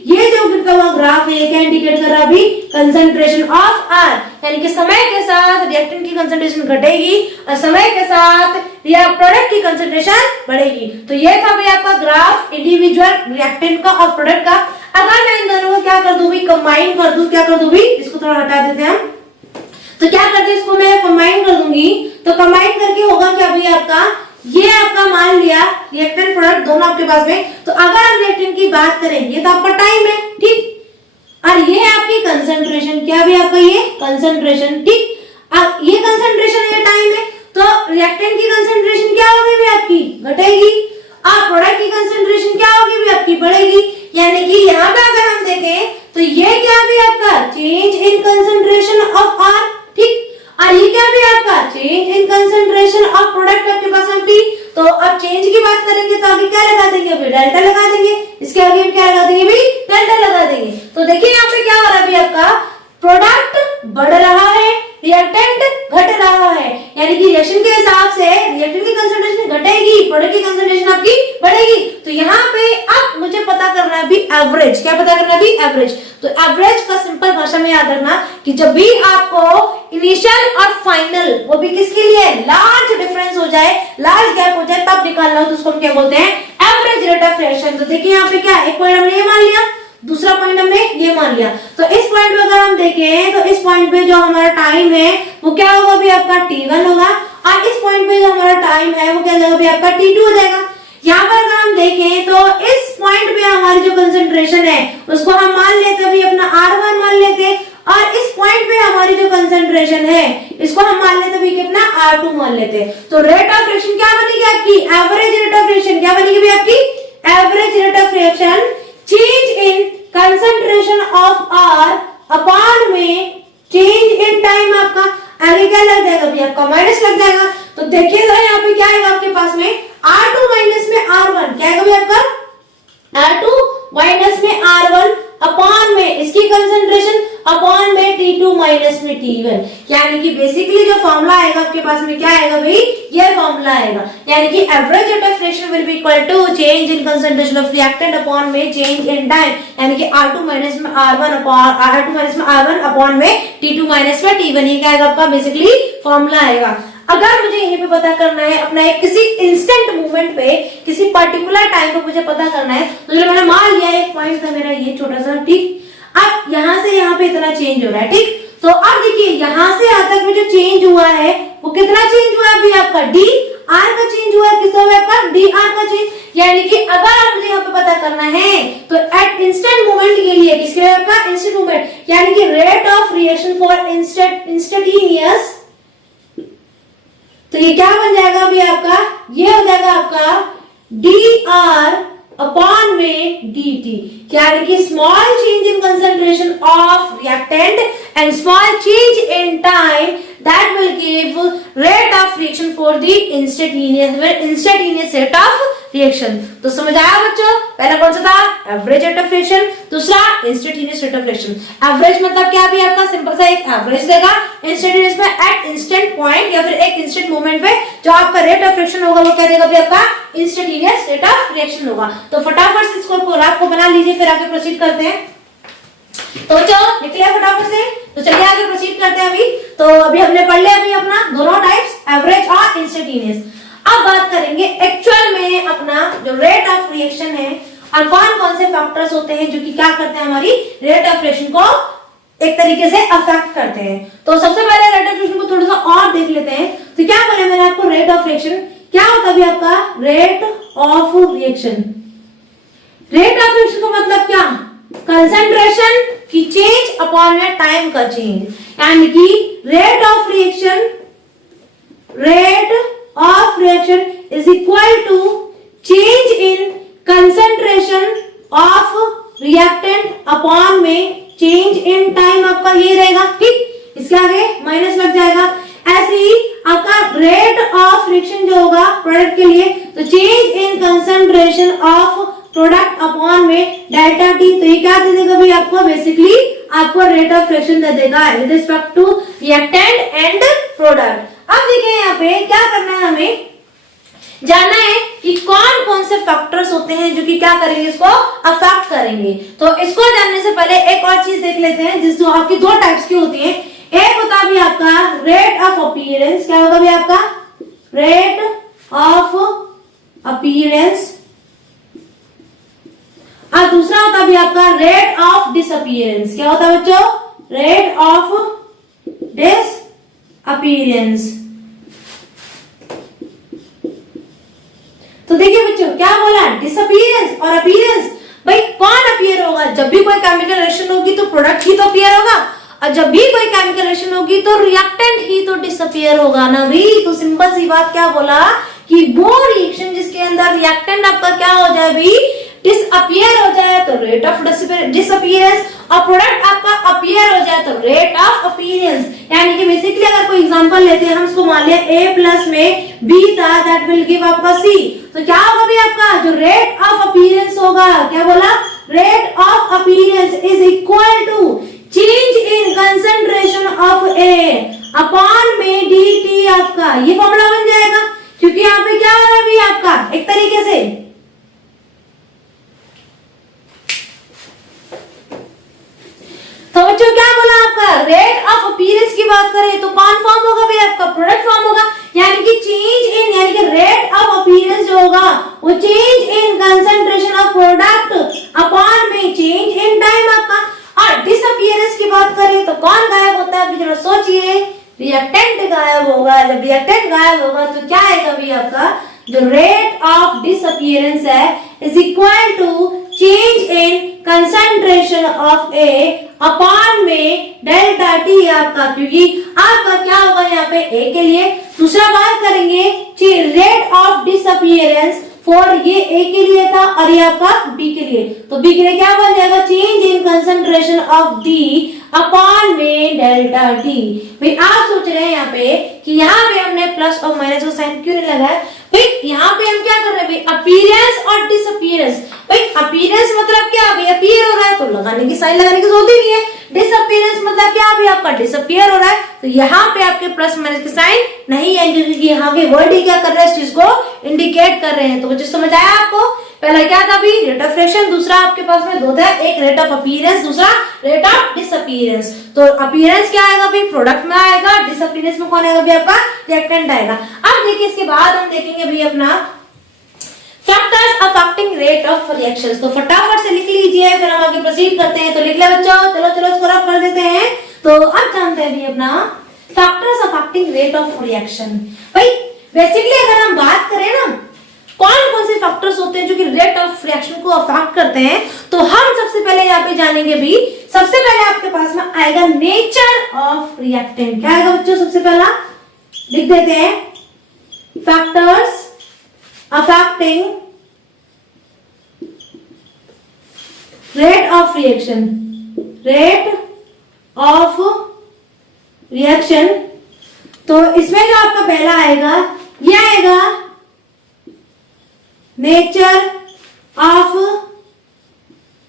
ये जो गिरता हुआ ग्राफ है ये क्या इंडिकेट कर रहा है अभी, कंसंट्रेशन ऑफ R। यानी कि समय के साथ रिएक्टेंट की कंसंट्रेशन घटेगी और समय के साथ प्रोडक्ट की कंसंट्रेशन बढ़ेगी। तो ये था भाई आपका ग्राफ इंडिविजुअल रिएक्टेंट का और प्रोडक्ट का। अगर मैं इन दोनों को क्या कर दूं भाई, कंबाइन कर दूं, क्या कर दूं भाई, इसको थोड़ा हटा देते हैं हम। तो क्या करते हैं, इसको मैं कंबाइन कर दूंगी। तो कंबाइन करके होगा क्या भाई आपका, ये आपका मान लिया रिएक्टेंट प्रोडक्ट दोनों आपके पास में। तो अगर हम रिएक्टेंट की बात करें, ये तो आपका टाइम है, ठीक, और ये है आपकी कंसंट्रेशन, क्या भी आपका ये कंसंट्रेशन, ठीक। अब ये कंसंट्रेशन ये टाइम है, तो रिएक्टेंट की कंसंट्रेशन क्या होगी भी आपकी, घटेगी, और प्रोडक्ट की कंसंट्रेशन क्या होगी भी आपकी, बढ़ेगी। यानी कि यहाँ पे अगर हम देखें तो ये क्या भी आपका change in concentration of R, ठीक, और ये क्या भी आपका change in concentration of product आपके पास में P। तो अब चेंज की बात करेंगे तो आगे क्या लगा देंगे अभी, डेल्टा लगा देंगे। इसके आगे क्या लगा देंगे भी, डेल्टा लगा देंगे। तो देखिए यहाँ पे क्या हो रहा है अभी आपका, प्रोडक्ट बढ़ रहा है, रिएक्टेंट घट रहा है। यानी कि रिएक्शन के हिसाब से रिएक्टेंट की कंसंट्रेशन घटेगी, प्रोडक्ट की कंसंट्रेशन आपकी बढ़ेगी। तो यहाँ पे अब मुझे पता करना है भी एवरेज, क्या पता करना है भी, एवरेज। तो एवरेज का सिंपल भाषा में याद रखना कि जब भी आपको इनिशियल और फाइनल, वो भी किसके लिए, लार्ज डिफरेंस हो जाए, लार्ज गैप हो जाए, तब निकालना हो, तो उसको हम क्या बोलते हैं, एवरेज रेट ऑफ रिएक्शन। तो देखिए यहाँ पे क्या, एक पॉइंट हमने ये मान लिया, दूसरा पॉइंट हमने ये मान लिया। तो इस पॉइंट पे अगर हम देखें तो इस पॉइंट पे जो हमारा टाइम है वो क्या होगा भी आपका T1 होगा, और इस पॉइंट पे जो हमारा टाइम है वो क्या हो जाएगा भी आपका T2 हो जाएगा। यहाँ पर अगर हम देखें तो इस पॉइंट पे हमारी जो कंसंट्रेशन है उसको हम मान लेते अभी अपना R1 मान लेते, और इस पॉइंट पे हमारी जो कंसंट्रेशन है इसको हम मान लेते भी कितना, R2 मान लेते। तो रेट ऑफ रिएक्शन क्या बनेगी आपकी, एवरेज रेट ऑफ रिएक्शन क्या बनेगी भी आपकी, average rate of reaction change in concentration of R upon में चेंज इन टाइम। आपका आगे क्या लग जाएगा भी आपका, माइनस लग जाएगा। तो देखिए यहाँ पे क्या आएगा आपके पास में, R2 माइनस में R1, क्या आएगा भी आपका, R2 माइनस में R1 अपॉन में इसकी कंसंट्रेशन अपॉन में T2 माइनस में T1। यानी कि बेसिकली जो फॉर्मूला आएगा आपके पास में क्या आएगा भाई, ये फॉर्मूला आएगा। यानी कि average rate of reaction will be equal to change in concentration of reactant upon में चेंज इन टाइम। यानी कि R2 माइनस में R1 अपॉन में T2 माइनस में T1, ये क्या आएगा आपका बेसिकली फॉर्मूला आएगा। अगर मुझे यहीं पे पता करना है अपना एक किसी इंस्टेंट मूवमेंट पे, किसी पर्टिकुलर टाइम पे मुझे पता करना है, तो जो मैंने मान लिया एक पॉइंट था मेरा ये छोटा सा, ठीक, अब यहाँ से यहाँ पे इतना चेंज हो रहा है, ठीक। तो अब देखिए यहाँ से यहाँ तक में जो चेंज हुआ है वो कितना चेंज हुआ है अभी आपका, dr का चेंज हुआ है, किसका हुआ आपका, dr का चेंज। यानी कि अगर मुझे यहाँ पे पता करना है तो एट इंस्टेंट मूवमेंट के लिए, किसके लिए आपका, इंस्टेंट मूवमेंट, यानी कि rate of reaction for instantaneous, तो ये क्या बन जाएगा अभी आपका, ये हो जाएगा आपका dr अपॉन में dt। यानी कि small change in concentration of reactant and small change in time that will give rate of reaction for the instantaneous rate of reaction। तो समझ आया बच्चों, पहला कौन सा था, एवरेज रेट ऑफ रिएक्शन, दूसरा instantaneous rate of reaction. Average मतलब क्या भी आपका सिंपल सा एक एवरेज देगा, इंस्टेंटेनियस में एट इंस्टेंट पॉइंट या फिर एक इंस्टेंट मोमेंट पे जो आपका रेट ऑफ रिएक्शन होगा वो क्या देगा भी आपका, इंस्टेंटेनियस रेट ऑफ रिएक्शन होगा। तो फटाफट से इसको ग्राफ को बना लीजिए, फिर आगे प्रोसीड करते हैं। तो चलो निकले फटाफट से, तो चलिए आगे प्रोसीड करते हैं। तो अभी हमने पढ़ लिया अभी अपना दोनों टाइप्स, एवरेज और इंस्टेंटेनियस। अब बात करेंगे एक्चुअल में अपना जो रेट ऑफ रिएक्शन है और कौन कौन से फैक्टर्स होते हैं जो कि क्या करते हैं, हमारी रेट ऑफ रिएक्शन को एक तरीके से अफेक्ट करते हैं। तो सबसे पहले रेट ऑफ रिएक्शन को थोड़ा सा और देख लेते हैं। तो क्या बोले मैंने आपको, रेट ऑफ रिएक्शन क्या होता है आपका, rate of reaction. Rate of reaction का मतलब क्या, कंसंट्रेशन की चेंज अपॉन में टाइम का चेंज। यानी कि rate of reaction is equal to change in concentration of reactant upon में चेंज इन टाइम आपका ये रहेगा, ठीक, इसके आगे माइनस लग जाएगा। ऐसे ही आपका रेट ऑफ फ्रिक्शन जो होगा प्रोडक्ट के लिए, तो change in concentration of product upon में डेल्टा टी, तो ये क्या दे देगा भाई आपको, बेसिकली आपको रेट ऑफ फ्रिक्शन दे देगा with respect to reactant and product. अब देखिए यहाँ पे क्या करना है, हमें जानना है कि कौन कौन से फैक्टर्स होते हैं जो कि क्या करेंगे, इसको अफेक्ट करेंगे। तो इसको जानने से पहले एक और चीज देख लेते हैं, जिस जो आपकी दो टाइप्स की होती है। एक होता भी आपका रेट ऑफ अपीयरेंस, क्या होगा भी आपका रेट ऑफ अपीयरेंस, और दूसरा होता भी आपका रेट ऑफ डिसअपीयरेंस। क्या होता है बच्चों, रेट ऑफ डिसअपीयरेंस। तो देखिए बच्चों क्या बोला, डिसअपीयरेंस और अपीयरेंस। भाई कौन अपीयर होगा, जब भी कोई केमिकल रिएक्शन होगी तो प्रोडक्ट ही तो अपीयर होगा, और जब भी कोई केमिकल रिएक्शन होगी तो रिएक्टेंट ही तो डिसअपीयर होगा ना भाई। तो सिंपल सी बात क्या बोला कि वो रिएक्शन जिसके अंदर रिएक्टेंट आपका क्या हो जाए भाई, डिसअपीयर हो जाए तो रेट ऑफ डिसअपीयरेंस, और प्रोडक्ट आपका अपीयर हो जाए तो रेट ऑफ अपीयरेंस। यानी कि बेसिकली अगर कोई एग्जांपल लेते हैं हम, इसको मान लिया A प्लस में B था, दैट विल गिव आपका C। तो क्या होगा भी आपका जो रेट ऑफ अपीयरेंस होगा, क्या बोला, rate of appearance is equal to change in concentration of A upon में dt आपका, ये फॉर्मूला बन जाएगा। क्योंकि यहाँ पे क्या हो रहा है भी आपका एक तरीके से तो बच्चों क्या बोला आपका, रेट ऑफ अपीयरेंस की बात करें तो कौन फॉर्म होगा भाई आपका, प्रोडक्ट फॉर्म होगा। यानी कि चेंज इन, यानी कि रेट ऑफ अपीयरेंस जो होगा वो change in concentration of product upon में चेंज इन टाइम आपका। और डिसअपीयरेंस की बात करें तो कौन गायब होता है, जरा सोचिए, रिएक्टेंट गायब होगा। जब रिएक्टेंट गायब होगा तो क्या आएगा भाई आपका, जो रेट ऑफ डिसअपीयरेंस है is equal to change in concentration of A upon में डेल्टा टी आपका। क्योंकि आपका क्या होगा यहाँ पे A के लिए, दूसरा बात करेंगे रेट ऑफ डिसअपीयरेंस फॉर ये A के लिए था और ये आपका B के लिए, तो B के लिए क्या बन जाएगा, change in concentration of D upon में डेल्टा टी। भाई आप सोच रहे हैं यहाँ पे कि यहाँ पे हमने प्लस और माइनस का साइन क्यों नहीं लगाया, भाई यहाँ पे हम क्या कर रहे हैं भाई, अपीयरेंस और डिसअपीयरेंस। भाई अपीयरेंस मतलब क्या, भाई अपीयर हो रहा है तो लगाने की साइन लगाने की जरूरत ही नहीं है। डिसअपीयरेंस मतलब क्या, भी आपका डिसअपीयर हो रहा है तो यहाँ पे आपके प्लस माइनस की साइन नहीं है, क्योंकि यहाँ के वर्ड ही क्या कर रहे हैं, इस चीज को इंडिकेट कर रहे हैं। तो बच्चे समझ आया आपको, पहला क्या था भी रेट ऑफ फ्रिक्शन, दूसरा आपके पास में दो था, एक रेट ऑफ अपीयरेंस, दूसरा रेट ऑफ डिसअपीयरेंस। तो अपीयरेंस क्या आएगा भाई, प्रोडक्ट में आएगा, डिसअपीयरेंस में कौन आएगा भी आपका, रिएक्टेंट आएगा। अब देखिए इसके बाद हम देखेंगे भाई अपना factors affecting rate of reactions. तो फटाफट से लिख लीजिए, फिर हम आगे प्रोसीड करते हैं। तो लिख ले बच्चों, चलो चलो इसको रफ कर देते हैं। तो अब जानते हैं भी अपना factors affecting rate of reaction. भाई बेसिकली अगर हम बात करें ना कौन कौन से फैक्टर्स होते हैं जो कि रेट ऑफ रिएक्शन को अफेक्ट करते हैं, तो हम सबसे पहले यहाँ पे जानेंगे भी, सबसे पहले आपके पास में आएगा नेचर ऑफ रिएक्टेंट। क्या आएगा बच्चों, सबसे पहला लिख देते हैं factors affecting rate of reaction, rate of reaction. तो इसमें जो आपका पहला आएगा ये आएगा नेचर ऑफ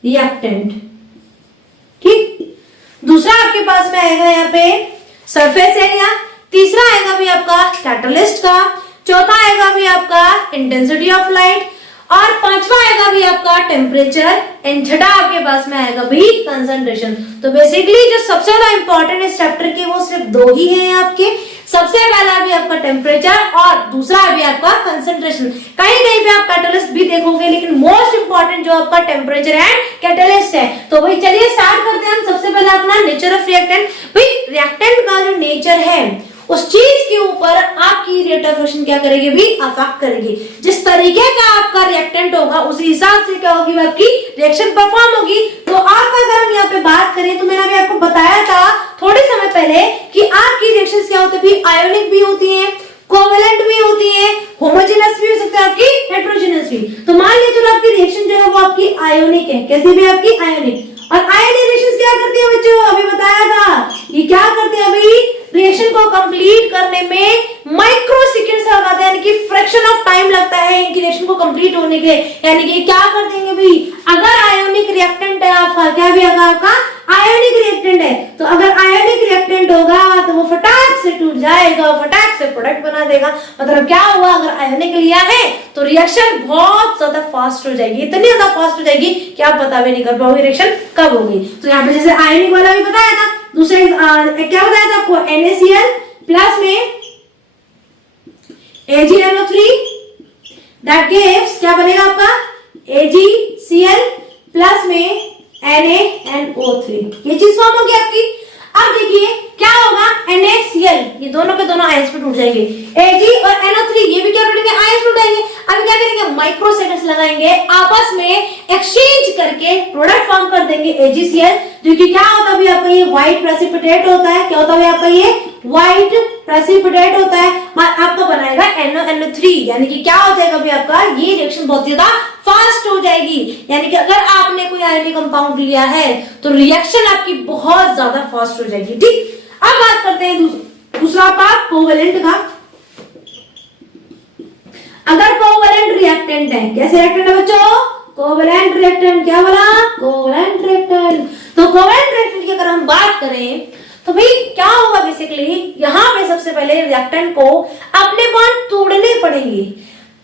रिएक्टेंट, ठीक। दूसरा आपके पास में आएगा यहाँ पे सरफेस एरिया, तीसरा आएगा भी आपका कैटलिस्ट का, चौथा आएगा भी आपका इंटेंसिटी ऑफ लाइट, और पांचवा आएगा भी आपका टेम्परेचर, एंड छठा आपके पास में आएगा भी कंसंट्रेशन। तो बेसिकली जो सबसे ज्यादा इंपॉर्टेंट इस चैप्टर के वो सिर्फ दो ही हैं आपके, सबसे पहला भी आपका टेम्परेचर और दूसरा भी आपका कंसंट्रेशन। कहीं कहीं पे आप कैटलिस्ट भी देखोगे, लेकिन मोस्ट इंपॉर्टेंट जो आपका टेम्परेचर एंड कैटलिस्ट है। तो भाई चलिए स्टार्ट करते हैं हम सबसे पहले अपना नेचर ऑफ रिएक्टेंट। भाई रिएक्टेंट का जो नेचर है उस चीज के ऊपर आपकी रेट ऑफ रिएक्शन क्या करेगी भी, अफेक्ट करेगी। जिस तरीके का आपका रिएक्टेंट होगा उसी हिसाब से क्या होगी आपकी रिएक्शन परफॉर्म होगी। तो आपका अगर हम यहाँ पे बात करें तो मैंने अभी आपको बताया था थोड़े समय पहले कि आपकी रिएक्शंस क्या होती है, आयोनिक भी होती है, कोवेलेंट भी होती है, होमोजेनस भी हो सकता है, आपकी हेटेरोजेनस भी। तो मान लीजिए चलो आपकी रिएक्शन जो है वो आपकी आयोनिक है, कैसी भी आपकी आयोनिक। और आयोनिक रिएक्शंस क्या करती है कंप्लीट करने में माइक्रो सेकंड्स लगाते हैं, यानी कि फ्रैक्शन ऑफ टाइम लगता है इनकी रिएक्शन को कंप्लीट होने के। यानी कि क्या कर देंगे भाई, अगर आयोनिक रिएक्टेंट है आपका, क्या भी होगा आपका आयोनिक रिएक्टेंट है, तो अगर आयोनिक रिएक्टेंट होगा तो वो फटाक से टूट जाएगा, फटाक से प्रोडक्ट बना देगा। मतलब क्या हुआ, अगर आयोनिक लिया है तो रिएक्शन बहुत ज्यादा फास्ट हो जाएगी, इतनी ज्यादा फास्ट हो जाएगी कि आप पता भी नहीं कर पाओगे रिएक्शन कब होगी। तो यहाँ पे जैसे आयोनिक वाला भी बताया था, दूसरे क्या बताया था आपको, NaCl प्लस में AgNO3 दैट गिव्स, क्या बनेगा आपका AgCl प्लस में NaNO3, ये चीज फॉर्म होगी आपकी। अब देखिए क्या होगा, NaCl ये दोनों के दोनों आयंस पे टूट जाएंगे, Ag और NO3 ये भी क्या टूटेंगे, आयंस टूट जाएंगे। अब क्या करेंगे, माइक्रो सेकंड्स लगाएंगे, आपस में एक्सचेंज करके प्रोडक्ट फॉर्म कर देंगे AgCl, जो कि क्या होता है आपका ये व्हाइट प्रेसिपिटेट होता है। क्या होता है आपका ये व्हाइट प्रेसिपिटेट होता है, आपका बनाएगा NO3, यानी कि क्या हो जाएगा भी आपका ये रिएक्शन बहुत ज्यादा फास्ट हो जाएगी। यानी कि अगर आपने कोई आयोनिक कंपाउंड लिया है तो रिएक्शन आपकी बहुत ज्यादा फास्ट हो जाएगी। ठीक, अब बात करते हैं दूसरा पार्ट कोवेलेंट का। अगर कोवेलेंट रिएक्टेंट है, कैसे रिएक्टेंट है बच्चों, कोवेलेंट रिएक्टेंट, क्या बोला, कोवेलेंट रिएक्टेंट। तो कोवेलेंट रिएक्टेंट की अगर हम बात करें तो भाई क्या होगा, बेसिकली यहाँ पे सबसे पहले रिएक्टेंट को अपने बॉन्ड तोड़ने पड़ेंगे,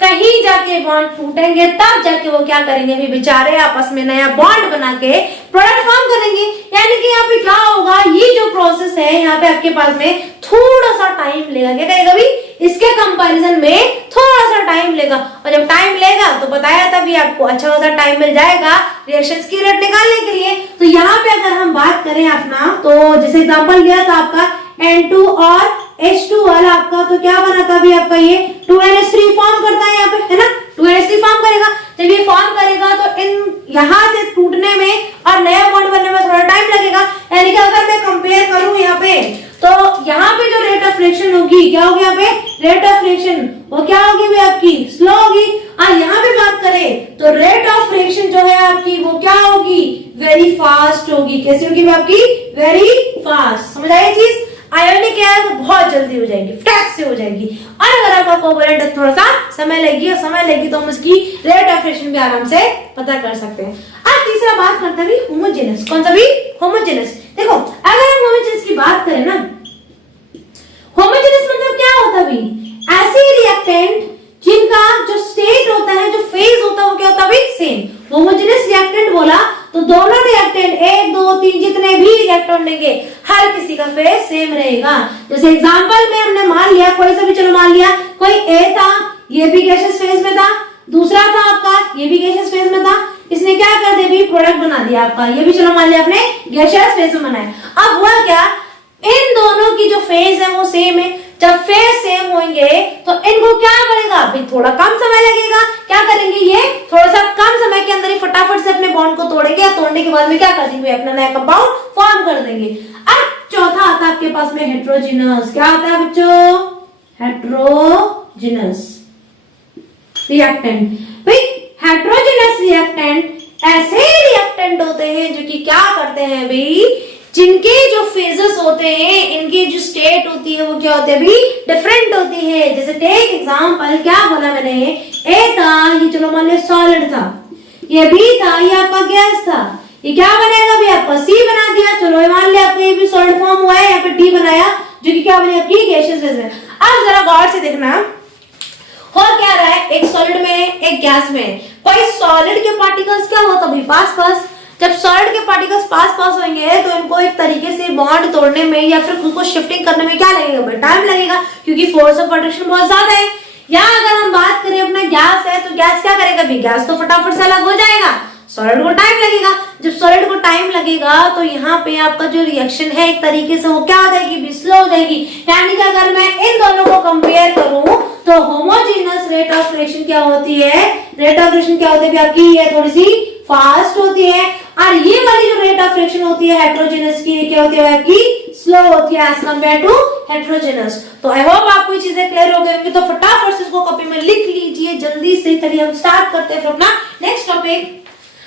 कहीं जाके बॉन्ड टूटेंगे, तब जाके वो क्या करेंगे भी बेचारे आपस में नया बॉन्ड बना के प्रोडक्ट फॉर्म करेंगे। यानी कि यहाँ पे क्या होगा, ये जो प्रोसेस है यहाँ पे आपके पास में थोड़ा सा टाइम लेगा, क्या करेगा भी इसके कंपैरिजन में थोड़ा सा टाइम लेगा, और जब टाइम लेगा तो बताया था भी आपको अच्छा खासा टाइम मिल जाएगा रिएक्शंस की रेट निकालने के लिए। तो यहाँ पे अगर हम बात करें अपना, तो जैसे एग्जांपल दिया था आपका N2 और H2 वाला आपका, तो क्या बना था अभी आपका ये 2NH3 फॉर्म करता है यहाँ पे, है ना, 2NH3 फॉर्म करेगा। जब ये फॉर्म करेगा तो इन यहाँ से टूटने में और नया बॉन्ड बनने में थोड़ा टाइम लगेगा। यानी कि अगर मैं कंपेयर करूं यहाँ पे, तो यहाँ पे जो रेट ऑफ रिएक्शन होगी, क्या होगी यहाँ पे रेट ऑफ रिएक्शन, वो क्या होगी भी आपकी स्लो होगी। और यहाँ पे बात करें तो रेट ऑफ रिएक्शन जो है आपकी वो क्या होगी, वेरी फास्ट होगी। कैसी होगी भी आपकी, वेरी फास्ट। समझ आई चीज, आयोनिक है तो बहुत जल्दी हो जाएगी, फटाक से हो जाएगी। और अगर आपका कोवेलेंट थोड़ा सा समय लगेगी, और समय लगेगी तो हम उसकी रेट ऑफ रिएक्शन भी आराम से पता कर सकते हैं। अब तीसरा बात करते हैं भी होमोजेनस। कौन सा भी, होमोजेनस। देखो अगर हम होमोजेनस की बात करें ना, होमोजेनस मतलब क्या होता है भी, ऐसे रिएक्टेंट जिनका जो स्टेट होता है, जो फेज होता है, वो क्या होता है सेम। होमोजेनस रिएक्टेंट बोला तो दोनों रिएक्टेंट 1 2 3 जितने भी रिएक्टेंट लेंगे हर किसी का फेज सेम रहेगा। जैसे एग्जांपल में हमने मान लिया कोई सा भी, चलो मान लिया कोई A था, ये भी गैसियस फेज में था, दूसरा था आपका ये भी गैसियस फेज में था, इसने क्या कर दिया भी प्रोडक्ट बना दिया आपका, ये भी चलो मान लिया आपने गैसियस फेज में बनाया। अब हुआ क्या, इन दोनों की जो फेज है वो सेम है। जब फेज सेम होंगे तो इनको क्या करेगा भाई, थोड़ा कम समय लगेगा। क्या करेंगे, ये थोड़ा सा कम समय के अंदर ही फटाफट से अपने बॉन्ड को तोड़ेंगे, और तोड़ने के बाद में क्या कर देंगे, अपना नया कंपाउंड फॉर्म कर देंगे। अब चौथा आता है आपके पास में हेट्रोजिनस। क्या आता है बच्चों, हेट्रोजिनस रिएक्टेंट। भाई हेट्रोजिनस रिएक्टेंट ऐसे रिएक्टेंट होते हैं जो कि क्या करते हैं भाई, जिनके जो फेजेस होते हैं, इनकी जो स्टेट होती है वो क्या होती है भी डिफरेंट होती है। जैसे टेक एग्जांपल, क्या बोला मैंने, ए था ये, चलो मान लो सॉलिड था, ये बी था ये आपका गैस था, ये क्या बनेगा भी आपका सी बना दिया। चलो मान लिया आपको ये भी सॉलिड फॉर्म हुआ है, यहाँ पे डी बनाया जो कि क्या बने आपकी गैसियस फेज में। अब जरा गौर से देखना हो क्या रहा है, एक सॉलिड में एक गैस में, कोई सॉलिड के पार्टिकल्स क्या होता है पास पास। जब सॉलिड के पार्टिकल्स पास होंगे तो इनको एक तरीके से बॉन्ड तोड़ने में या फिर उनको शिफ्टिंग करने में क्या लगेगा भाई, टाइम लगेगा, क्योंकि फोर्स ऑफ अट्रैक्शन बहुत ज्यादा है। या अगर हम बात करें अपना गैस है, तो गैस क्या करेगा भी, गैस तो फटाफट से अलग हो जाएगा, सॉलिड को टाइम लगेगा। जब सॉलिड को टाइम लगेगा तो यहाँ पे आपका जो रिएक्शन है एक तरीके से वो क्या हो जाएगी भी, स्लो हो जाएगी। यानी कि अगर मैं इन दोनों को कंपेयर करूं तो होमोजेनस रेट ऑफ रिएक्शन क्या होती है, रेट ऑफ रिएक्शन क्या होती है आपकी, ये थोड़ी सी फास्ट होती है, और ये वाली जो रेट ऑफ रिएक्शन होती है हेट्रोजेनस की, क्या होती है आपकी स्लो होती है एज कंपेयर टू हेट्रोजेनस। तो आई होप आपको ये चीजें क्लियर हो गई होंगी। तो फटाफट से इसको कॉपी में लिख लीजिए जल्दी से। चलिए हम स्टार्ट करते हैं फिर अपना नेक्स्ट टॉपिक।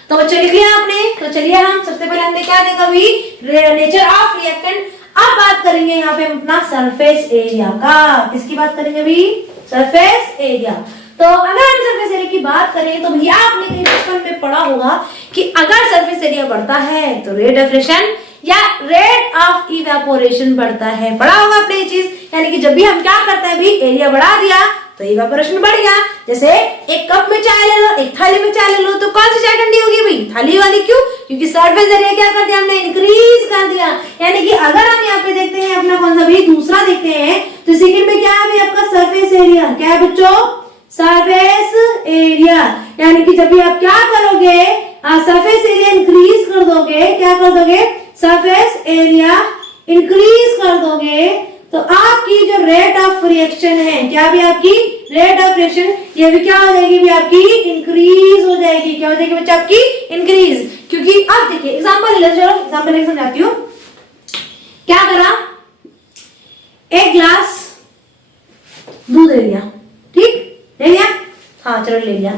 तो बच्चों लिख लिया आपने, तो चलिए हम सबसे पहले हमने क्या देखा भी, नेचर ऑफ रिएक्टेंट। अब बात करेंगे यहाँ पे हम अपना सरफेस एरिया का। किसकी बात करेंगे अभी? Surface area. तो अगर हम सरफेस एरिया की बात करें तो भैया आपने कहीं बचपन में पढ़ा होगा कि अगर सरफेस एरिया बढ़ता है तो रेट ऑफ रेडिएशन या रेट ऑफ इवेपोरेशन बढ़ता है। पढ़ा होगा आपने ये चीज, यानी कि जब भी हम क्या करते हैं भी एरिया बढ़ा दिया तो इवेपोरेशन बढ़ गया। जैसे एक कप में चाय ले लो, एक थाली में चाय ले लो, तो कौन सी चाय ठंडी होगी भाई? थाली वाली। क्यों? क्योंकि सरफेस एरिया क्या कर दिया हमने? इंक्रीज कर दिया। यानी कि अगर हम यहाँ पे देखते हैं अपना कौन सा भी दूसरा देखते हैं तो सेकंड में क्या है आपका? Surface area. क्या है बच्चों? Surface area. यानी कि जब भी आप क्या करोगे, सरफेस एरिया इंक्रीज कर दोगे, क्या कर दोगे? सरफेस एरिया इंक्रीज कर दोगे तो आपकी जो रेट ऑफ रिएक्शन है, क्या भी आपकी रेट ऑफ रिएक्शन, ये भी क्या हो जाएगी भी आपकी? इंक्रीज हो जाएगी। क्या हो जाएगी बच्चा? आपकी इंक्रीज। क्योंकि अब देखिए एग्जांपल ले लो, एग्जांपल लेके समझाती हूँ। क्या करा? एक ग्लास दूध ले लिया, ठीक ले लिया, हाँ चलो ले लिया।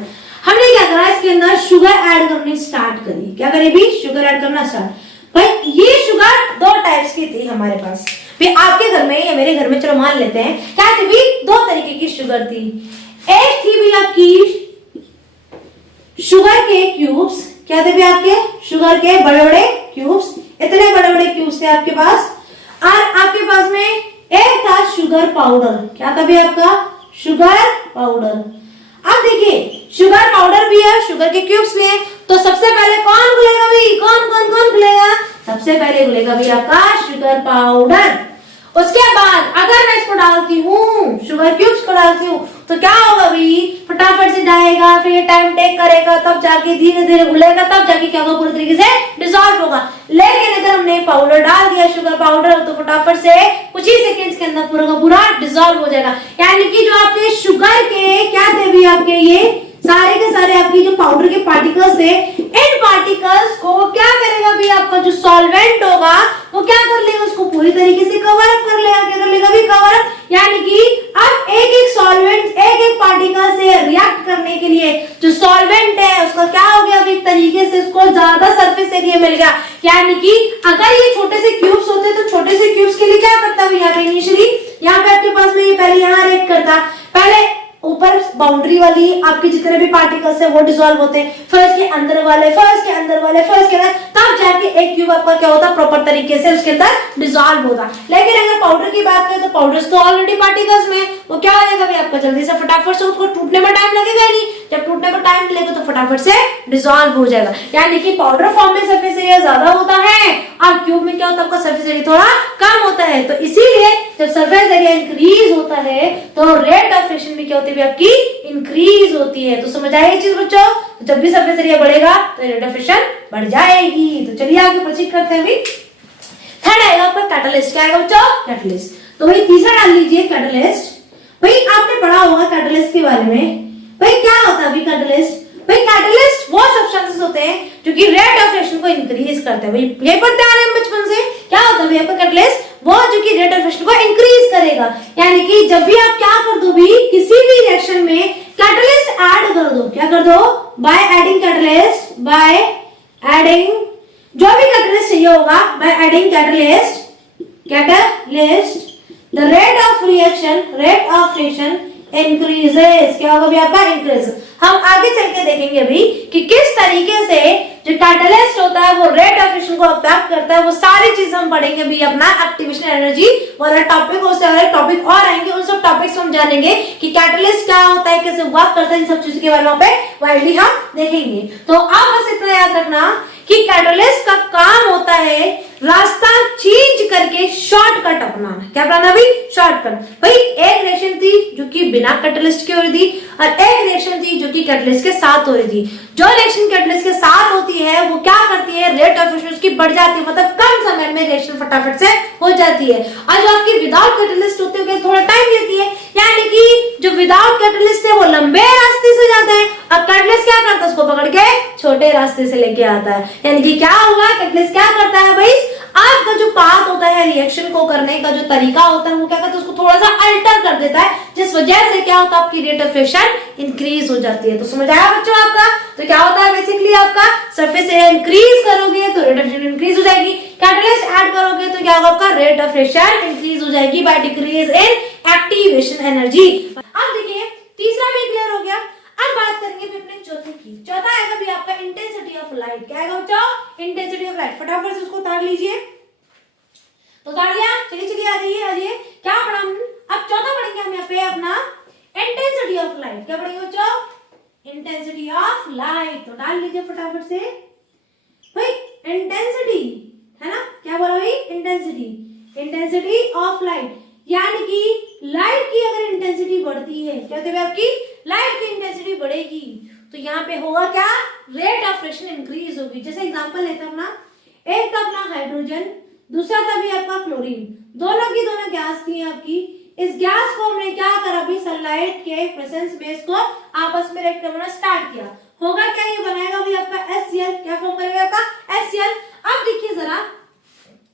हमने क्या करा? इसके अंदर शुगर ऐड करनी स्टार्ट करी। क्या करी भी? शुगर ऐड करना स्टार्ट। भाई ये शुगर दो टाइप्स की थी हमारे पास भी, आपके घर में या मेरे घर में, चलो मान लेते हैं क्या थी भी? दो तरीके की शुगर थी। एक थी भी आपकी शुगर के क्यूब्स। क्या थे भी आपके? शुगर के बड़े बड़े क्यूब्स, इतने बड़े बड़े क्यूब्स थे आपके पास। और आपके पास में एक था शुगर पाउडर। क्या था भी आपका? Sugar powder. अब देखिए शुगर पाउडर भी है, शुगर के क्यूब्स भी है, तो सबसे पहले कौन घुलेगा भाई? कौन कौन कौन घुलेगा? सबसे पहले घुलेगा भाई आपका शुगर पाउडर। उसके बाद अगर मैं इसको डालती हूँ, शुगर क्यूब्स को डालती हूँ, तो क्या होगा भाई? फटाफट से जाएगा, फिर टाइम टेक करेगा, तब जाके धीरे धीरे घुलेगा, तब जाके क्या होगा? पूरी तरीके से डिसॉल्व होगा। लेकिन अगर हमने पाउडर डाल दिया, शुगर पाउडर, तो फटाफट से कुछ ही सेकंड्स के अंदर पूरा का पूरा डिसॉल्व हो जाएगा। यानी कि जो आपके शुगर के क्या थे भी आपके, ये सारे के सारे आपकी जो पाउडर के पार्टिकल्स थे, इन पार्टिकल्स को क्या करेगा भी? आपका जो सॉल्वेंट होगा वो क्या कर लेगा? उसको पूरी तरीके से कवर अप कर लेगा। क्या कर लेगा भी? Cover up. यानी कि अब एक एक सॉल्वेंट, एक एक पार्टिकल से रिएक्ट करने के लिए जो सॉल्वेंट है उसका क्या हो गया? एक तरीके से उसको ज्यादा सरफेस एरिया मिल गया। यानी कि अगर ये छोटे से क्यूब्स होते तो छोटे से क्यूब्स के लिए क्या करता है? यहाँ पे इनिशियली यहाँ पे आपके पास में ये पहले यहाँ रिएक्ट करता, पहले ऊपर बाउंड्री वाली आपके जितने भी पार्टिकल्स है वो डिसॉल्व होते हैं, फिर इसके अंदर वाले, फिर इसके अंदर वाले, फिर इसके अंदर, तब जाके एक क्यूब आपका क्या होता? प्रॉपर तरीके से उसके अंदर डिसॉल्व होता। लेकिन अगर पाउडर की बात करें तो पाउडर तो ऑलरेडी पार्टिकल्स में, वो क्या हो जाएगा भाई आपका? जल्दी से फटाफट से उसको टूटने में टाइम लगेगा नहीं, जब टूटने में टाइम लगेगा तो फटाफट से डिसॉल्व हो जाएगा। यानी कि पाउडर फॉर्म में सरफेस एरिया ज्यादा होता है और क्यूब में क्या होता है? आपका सरफेस एरिया थोड़ा कम होता है। तो इसीलिए जब सरफेस एरिया इंक्रीज होता है तो रेट ऑफ रिएक्शन भी क्या होती है आपकी? इंक्रीज होती है। तो समझ आए चीज बच्चों? जब भी सरफेस एरिया बढ़ेगा तो रेट ऑफ रिएक्शन बढ़ जाएगी। तो चलिए आगे प्रोसीड करते हैं। थर्ड आएगा आपका कैटलिस्ट। क्या आएगा बच्चों? कैटलिस्ट। तो भाई तीसरा डाल लीजिए कैटलिस्ट। भाई आपने पढ़ा होगा कैटलिस्ट के बारे में। भाई क्या होता है अभी कैटलिस्ट? भाई कैटलिस्ट वो सब्सटेंसेस होते हैं जो कि रेट ऑफ रिएक्शन को इंक्रीज करते हैं। भाई ये पढ़ते आ रहे हैं बचपन से। क्या होता है भाई आपका कैटलिस्ट? वो जो कि रेट ऑफ रिएक्शन को इंक्रीज करेगा। यानी कि जब भी आप क्या कर दो भी, किसी भी रिएक्शन में कैटलिस्ट ऐड कर दो। क्या कर दो? By adding catalyst, by adding जो भी कैटलिस्ट चाहिए होगा, by adding catalyst the rate of reaction increases. क्या होगा भी आपका? इंक्रीज। हम आगे चल के देखेंगे भी कि किस तरीके से जो कैटलिस्ट होता है वो रेट ऑफ रिएक्शन को अफेक्ट करता है। वो सारी चीज हम पढ़ेंगे भी अपना एक्टिवेशन एनर्जी वाला टॉपिक, उससे अलग टॉपिक और आएंगे। उन सब टॉपिक्स हम जानेंगे कि कैटलिस्ट क्या होता है, कैसे वर्क करता है, इन सब चीजों के बारे में वाइडली हम देखेंगे। तो आप बस इतना याद रखना कि कैटलिस्ट का काम होता है रास्ता चेंज करके शॉर्टकट अपनाना। क्या अपनाना भाई? शॉर्टकट। भाई एक रिएक्शन थी जो कि बिना कैटलिस्ट के हो रही थी और एक रिएक्शन थी जो कि कैटलिस्ट के साथ हो रही थी। जो रिएक्शन कैटलिस्ट के साथ होती है वो क्या करती है? रेट ऑफ रिएक्शन उसकी बढ़ जाती है, मतलब कम समय में रिएक्शन फटाफट से हो जाती है। और जो आपकी विदाउट कैटलिस्ट होती है थोड़ा टाइम लेती है। यानी कि जो विदाउट कैटलिस्ट है वो लंबे रास्ते से जाता है और कैटलिस्ट क्या करता है? उसको पकड़ के छोटे रास्ते से लेके आता है। यानी कि क्या हुआ? कैटलिस्ट क्या करता है भाई? आपका जो पाथ होता है रिएक्शन को करने का जो तरीका होता है वो क्या करता है, उसको थोड़ा सा अल्टर कर देता है, जिस वजह से क्या होता है आपकी रेट ऑफ फ्रिक्शन इंक्रीज हो जाती है। तो समझ आया बच्चों आपका? तो क्या होता है बेसिकली आपका सरफेस एरिया इंक्रीज करोगे तो रेट ऑफ फ्रिक्शन इंक्रीज हो जाएगी, कैटलिस्ट ऐड करोगे तो क्या होगा आपका रेट ऑफ फ्रिक्शन इंक्रीज हो जाएगी by decrease in activation energy. अब देखिए तीसरा भी क्लियर हो गया। अब बात करेंगे भी अपने चौथे की। चौथा आएगा भी आपका इंटेंसिटी ऑफ लाइट। क्या आएगा बच्चों? Intensity of light. फटाफट से उसको उतार लीजिए। तो उतार लिया? चलिए चलिए आ जाइए। क्या पढ़ा हम? अब चौथा पढ़ेंगे हम यहाँ पे अपना इंटेंसिटी ऑफ लाइट। क्या पढ़ेंगे बच्चों? Intensity of light. तो डाल लीजिए फटाफट से भाई। इंटेंसिटी है ना, क्या बोला भाई? इंटेंसिटी ऑफ लाइट, यानी कि लाइट की अगर इंटेंसिटी बढ़ती है, क्या होता है आपकी लाइट की इंटेंसिटी बढ़ेगी तो यहाँ पे होगा क्या? रेट ऑफ फ्रिक्शन इंक्रीज होगी। जैसे एग्जांपल लेते हैं अपना, एक था अपना हाइड्रोजन, दूसरा था भी आपका क्लोरीन, दोनों की दोनों गैस थी आपकी। इस गैस को हमने क्या करा भी, सनलाइट के प्रेजेंस में इसको आपस में रिएक्ट करना स्टार्ट किया। होगा क्या? ये बनाएगा भी आपका HCl। क्या फॉर्म करेगा आपका? HCl। अब देखिए जरा,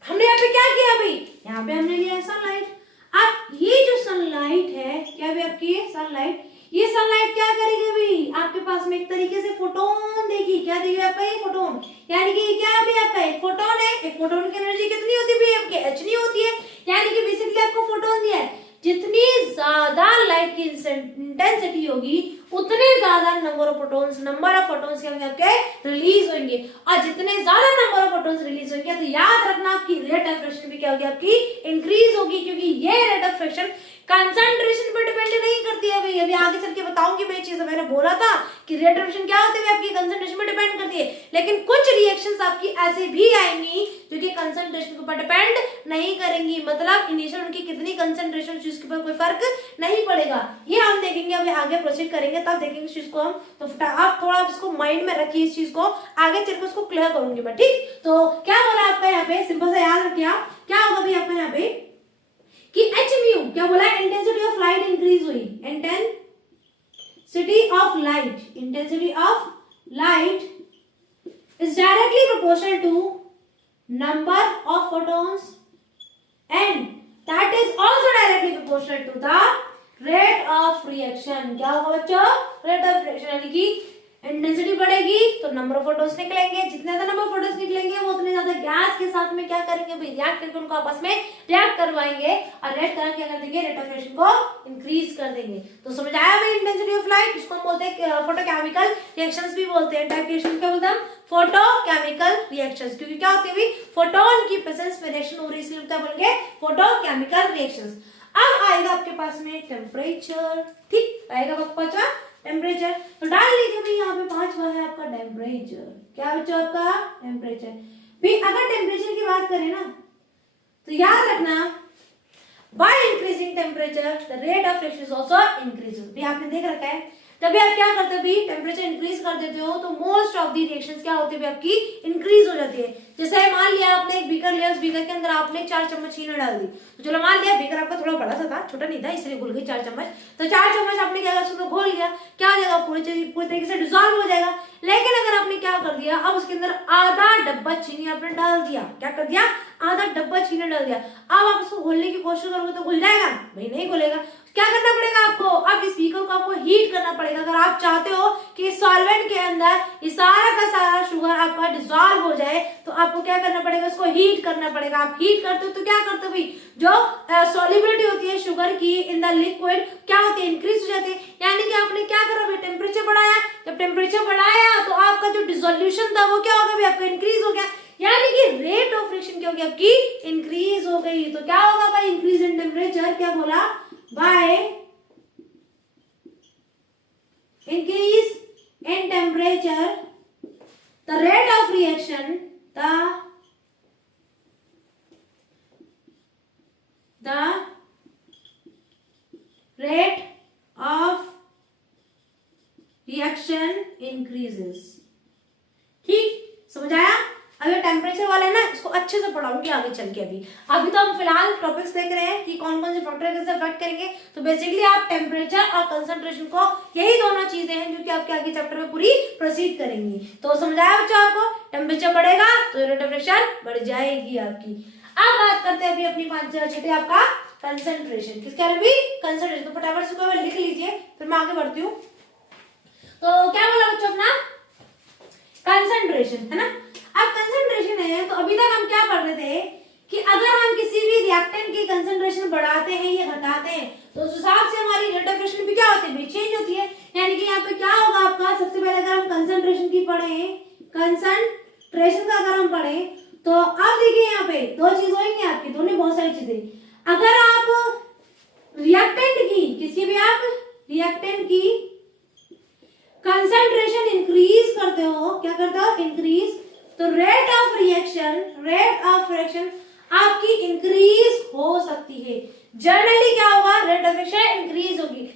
हमने यहाँ पे क्या किया भाई? यहाँ पे हमने लिया सनलाइट। अब ये जो सनलाइट है, क्या भी आपकी सनलाइट, ये सनलाइट क्या करेगी भाई? आपके पास में एक तरीके से फोटोन देगी। क्या देगी आपका? ये फोटोन, यानी कि क्या है भाई आपका? एक फोटोन है। एक फोटोन की एनर्जी कितनी होती है भाई आपकी? h होती है, यानी कि बेसिकली आपको फोटोन दिया है। जितनी ज्यादा लाइट की इंटेंसिटी होगी उतने ज्यादा नंबर ऑफ फोटॉन्स क्या होंगे आपके? रिलीज होंगे। और जितने ज्यादा नंबर ऑफ फोटॉन्स रिलीज होंगे तो याद रखना आपकी रेट ऑफ फ्रिक्शन भी क्या होगी आपकी? इंक्रीज होगी, क्योंकि ये रेट ऑफ फ्रिक्शन कंसंट्रेशन पर डिपेंड नहीं करती है भाई। अभी आगे चल के बताऊंगी मैं चीज। मैंने बोला था कि रेट ऑफ फ्रिक्शन क्या होती है आपकी? कंसंट्रेशन पर डिपेंड करती है, लेकिन कुछ रिएक्शंस आपकी ऐसे भी आएंगी जो कि कंसंट्रेशन के ऊपर डिपेंड नहीं करेंगी। मतलब इनिशियल उनकी कितनी कंसंट्रेशन चीज के ऊपर कोई फर्क नहीं पड़ेगा। ये हम देखेंगे, अभी आगे प्रोसीड करेंगे तब देखेंगे इस चीज को हम। तो आप थोड़ा इसको माइंड में रखिए, इस चीज को आगे चल के उसको क्लियर करूंगी मैं, ठीक? तो क्या बोला आपका यहाँ पे? सिंपल से याद रखिए आप, क्या होगा भी आपका यहाँ पे कि h म्यू, क्या बोला? इंटेंसिटी ऑफ लाइट इंक्रीज हुई। Intensity of light is directly proportional to number of photons and that is also directly proportional to the rate of reaction। क्या होगा बच्चों? रेट ऑफ रिएक्शन, यानी कि इंटेंसिटी बढ़ेगी तो नंबर ऑफ फोटॉन्स निकलेंगे। जितने ज्यादा नंबर ऑफ फोटॉन्स निकलेंगे वो उतने ज्यादा गैस के साथ में क्या करेंगे भाई? रिएक्ट करके उनको आपस में रिएक्ट करवाएंगे और रिएक्ट करके क्या कर देंगे? रेट ऑफ रिएक्शन को इंक्रीज कर देंगे। तो समझ आया भाई इंटेंसिटी ऑफ लाइट? इसको हम बोलते हैं फोटोकेमिकल रिएक्शंस भी बोलते हैं। टाइप रिएक्शन क्या बोलते हैं हम? फोटोकेमिकल रिएक्शंस, क्योंकि क्या होती है भाई? फोटोन की प्रेजेंस में रिएक्शन हो रही है, इसलिए क्या बोलेंगे? Photochemical reactions. अब आएगा आपके पास में टेम्परेचर, ठीक? आएगा आपका पांचवा टेम्परेचर। तो डाल लीजिए भाई यहाँ पे पांचवा है आपका टेम्परेचर। क्या बच्चों आपका? टेम्परेचर। भाई अगर टेम्परेचर की बात करें ना तो याद रखना, by increasing temperature the rate of friction is also increase. भी आपने देख रखा है जब भी आप क्या करते हो भी टेम्परेचर इंक्रीज कर देते हो तो मोस्ट ऑफ दी रिएक्शंस क्या होती है आपकी? इंक्रीज हो जाती है। जैसे मान लिया आपने एक बीकर लिया, उस बीकर के अंदर आपने 4 चम्मच चीनी डाल दी। तो चलो मान लिया बीकर आपका थोड़ा बड़ा सा था, छोटा नहीं था, इसलिए घुल गई 4 चम्मच। तो 4 चम्मच आपने क्या किया? उसमें घोल लिया, क्या हो जाएगा? पूरी तरीके से डिसॉल्व हो जाएगा। लेकिन अगर आपने क्या कर दिया, अब उसके अंदर आधा डब्बा चीनी आपने डाल दिया। क्या कर दिया? आधा डब्बा चीनी डाल दिया। अब आप उसको घोलने की कोशिश करोगे तो घुल जाएगा भाई? नहीं घुलेगा। क्या करना पड़ेगा आपको? अब इस बीकर को आपको हीट करना पड़ेगा। अगर आप चाहते हो कि सॉल्वेंट के अंदर ये सारा का सारा शुगर आपका डिसॉल्व हो जाए तो आपको क्या करना पड़ेगा? इसको हीट करना पड़ेगा। आप हीट करते हो तो क्या करते हो भाई? जो सॉल्युबिलिटी होती है शुगर की इन द लिक्विड क्या होती है? इंक्रीज हो जाती है। यानी कि आपने क्या करा भाई? टेम्परेचर बढ़ाया। जब टेम्परेचर बढ़ाया तो आपका जो डिसोल्यूशन था वो क्या हो गया भाई? आपका इंक्रीज हो गया, यानी कि रेट ऑफ फ्रिक्शन क्या हो गई आपकी? इंक्रीज हो गई। तो क्या होगा भाई? इंक्रीज इन टेम्परेचर, क्या बोला? By increase in temperature the rate of reaction the rate of reaction increases। ठीक समझ आया? अब ये टेम्परेचर वाला है ना, इसको अच्छे से पढ़ाऊंगी आगे चल के। अभी तो हम फिलहाल टॉपिक्स देख रहे हैं कि कौन कौन से फैक्टर कैसे अफेक्ट करेंगे। तो बेसिकली आप टेम्परेचर और कंसंट्रेशन को, यही दोनों चीजें हैं जो कि आपके आगे चैप्टर में पूरी प्रोसीड करेंगी। तो समझाया बच्चों आपको, टेम्परेचर बढ़ेगा तो रेट ऑफ रिएक्शन बढ़ जाएगी आपकी। अब बात करते हैं अभी अपनी छठे आपका कंसंट्रेशन, किसके बारे में? कंसंट्रेशन। तो फटाफट से लिख लीजिए, फिर मैं आगे बढ़ती हूँ। तो क्या बोला बच्चों अपना? कंसंट्रेशन, है ना। अब कंसंट्रेशन है तो अभी तक हम क्या पढ़ रहे थे कि अगर हम किसी भी रिएक्टेंट की कंसंट्रेशन बढ़ाते हैं या घटाते हैं तो उस हिसाब से हमारी रेट ऑफ रिएक्शन भी क्या होती है? चेंज होती है। यानी कि यहाँ पे क्या होगा आपका, सबसे पहले अगर हम कंसंट्रेशन की पढ़े, कंसंट्रेशन का अगर हम पढ़े तो अब देखिए यहाँ पे दो चीज होंगी आपकी, दोनों बहुत सारी चीजें। अगर आप रिएक्टेंट की, किसी भी आप रिएक्टेंट की कंसंट्रेशन इंक्रीज करते हो, क्या करते हो? इंक्रीज, तो रेट ऑफ रिएक्शन आपकी इंक्रीज हो सकती है। जनरली क्या होगा? रेट ऑफ रिएक्शन इंक्रीज होगी।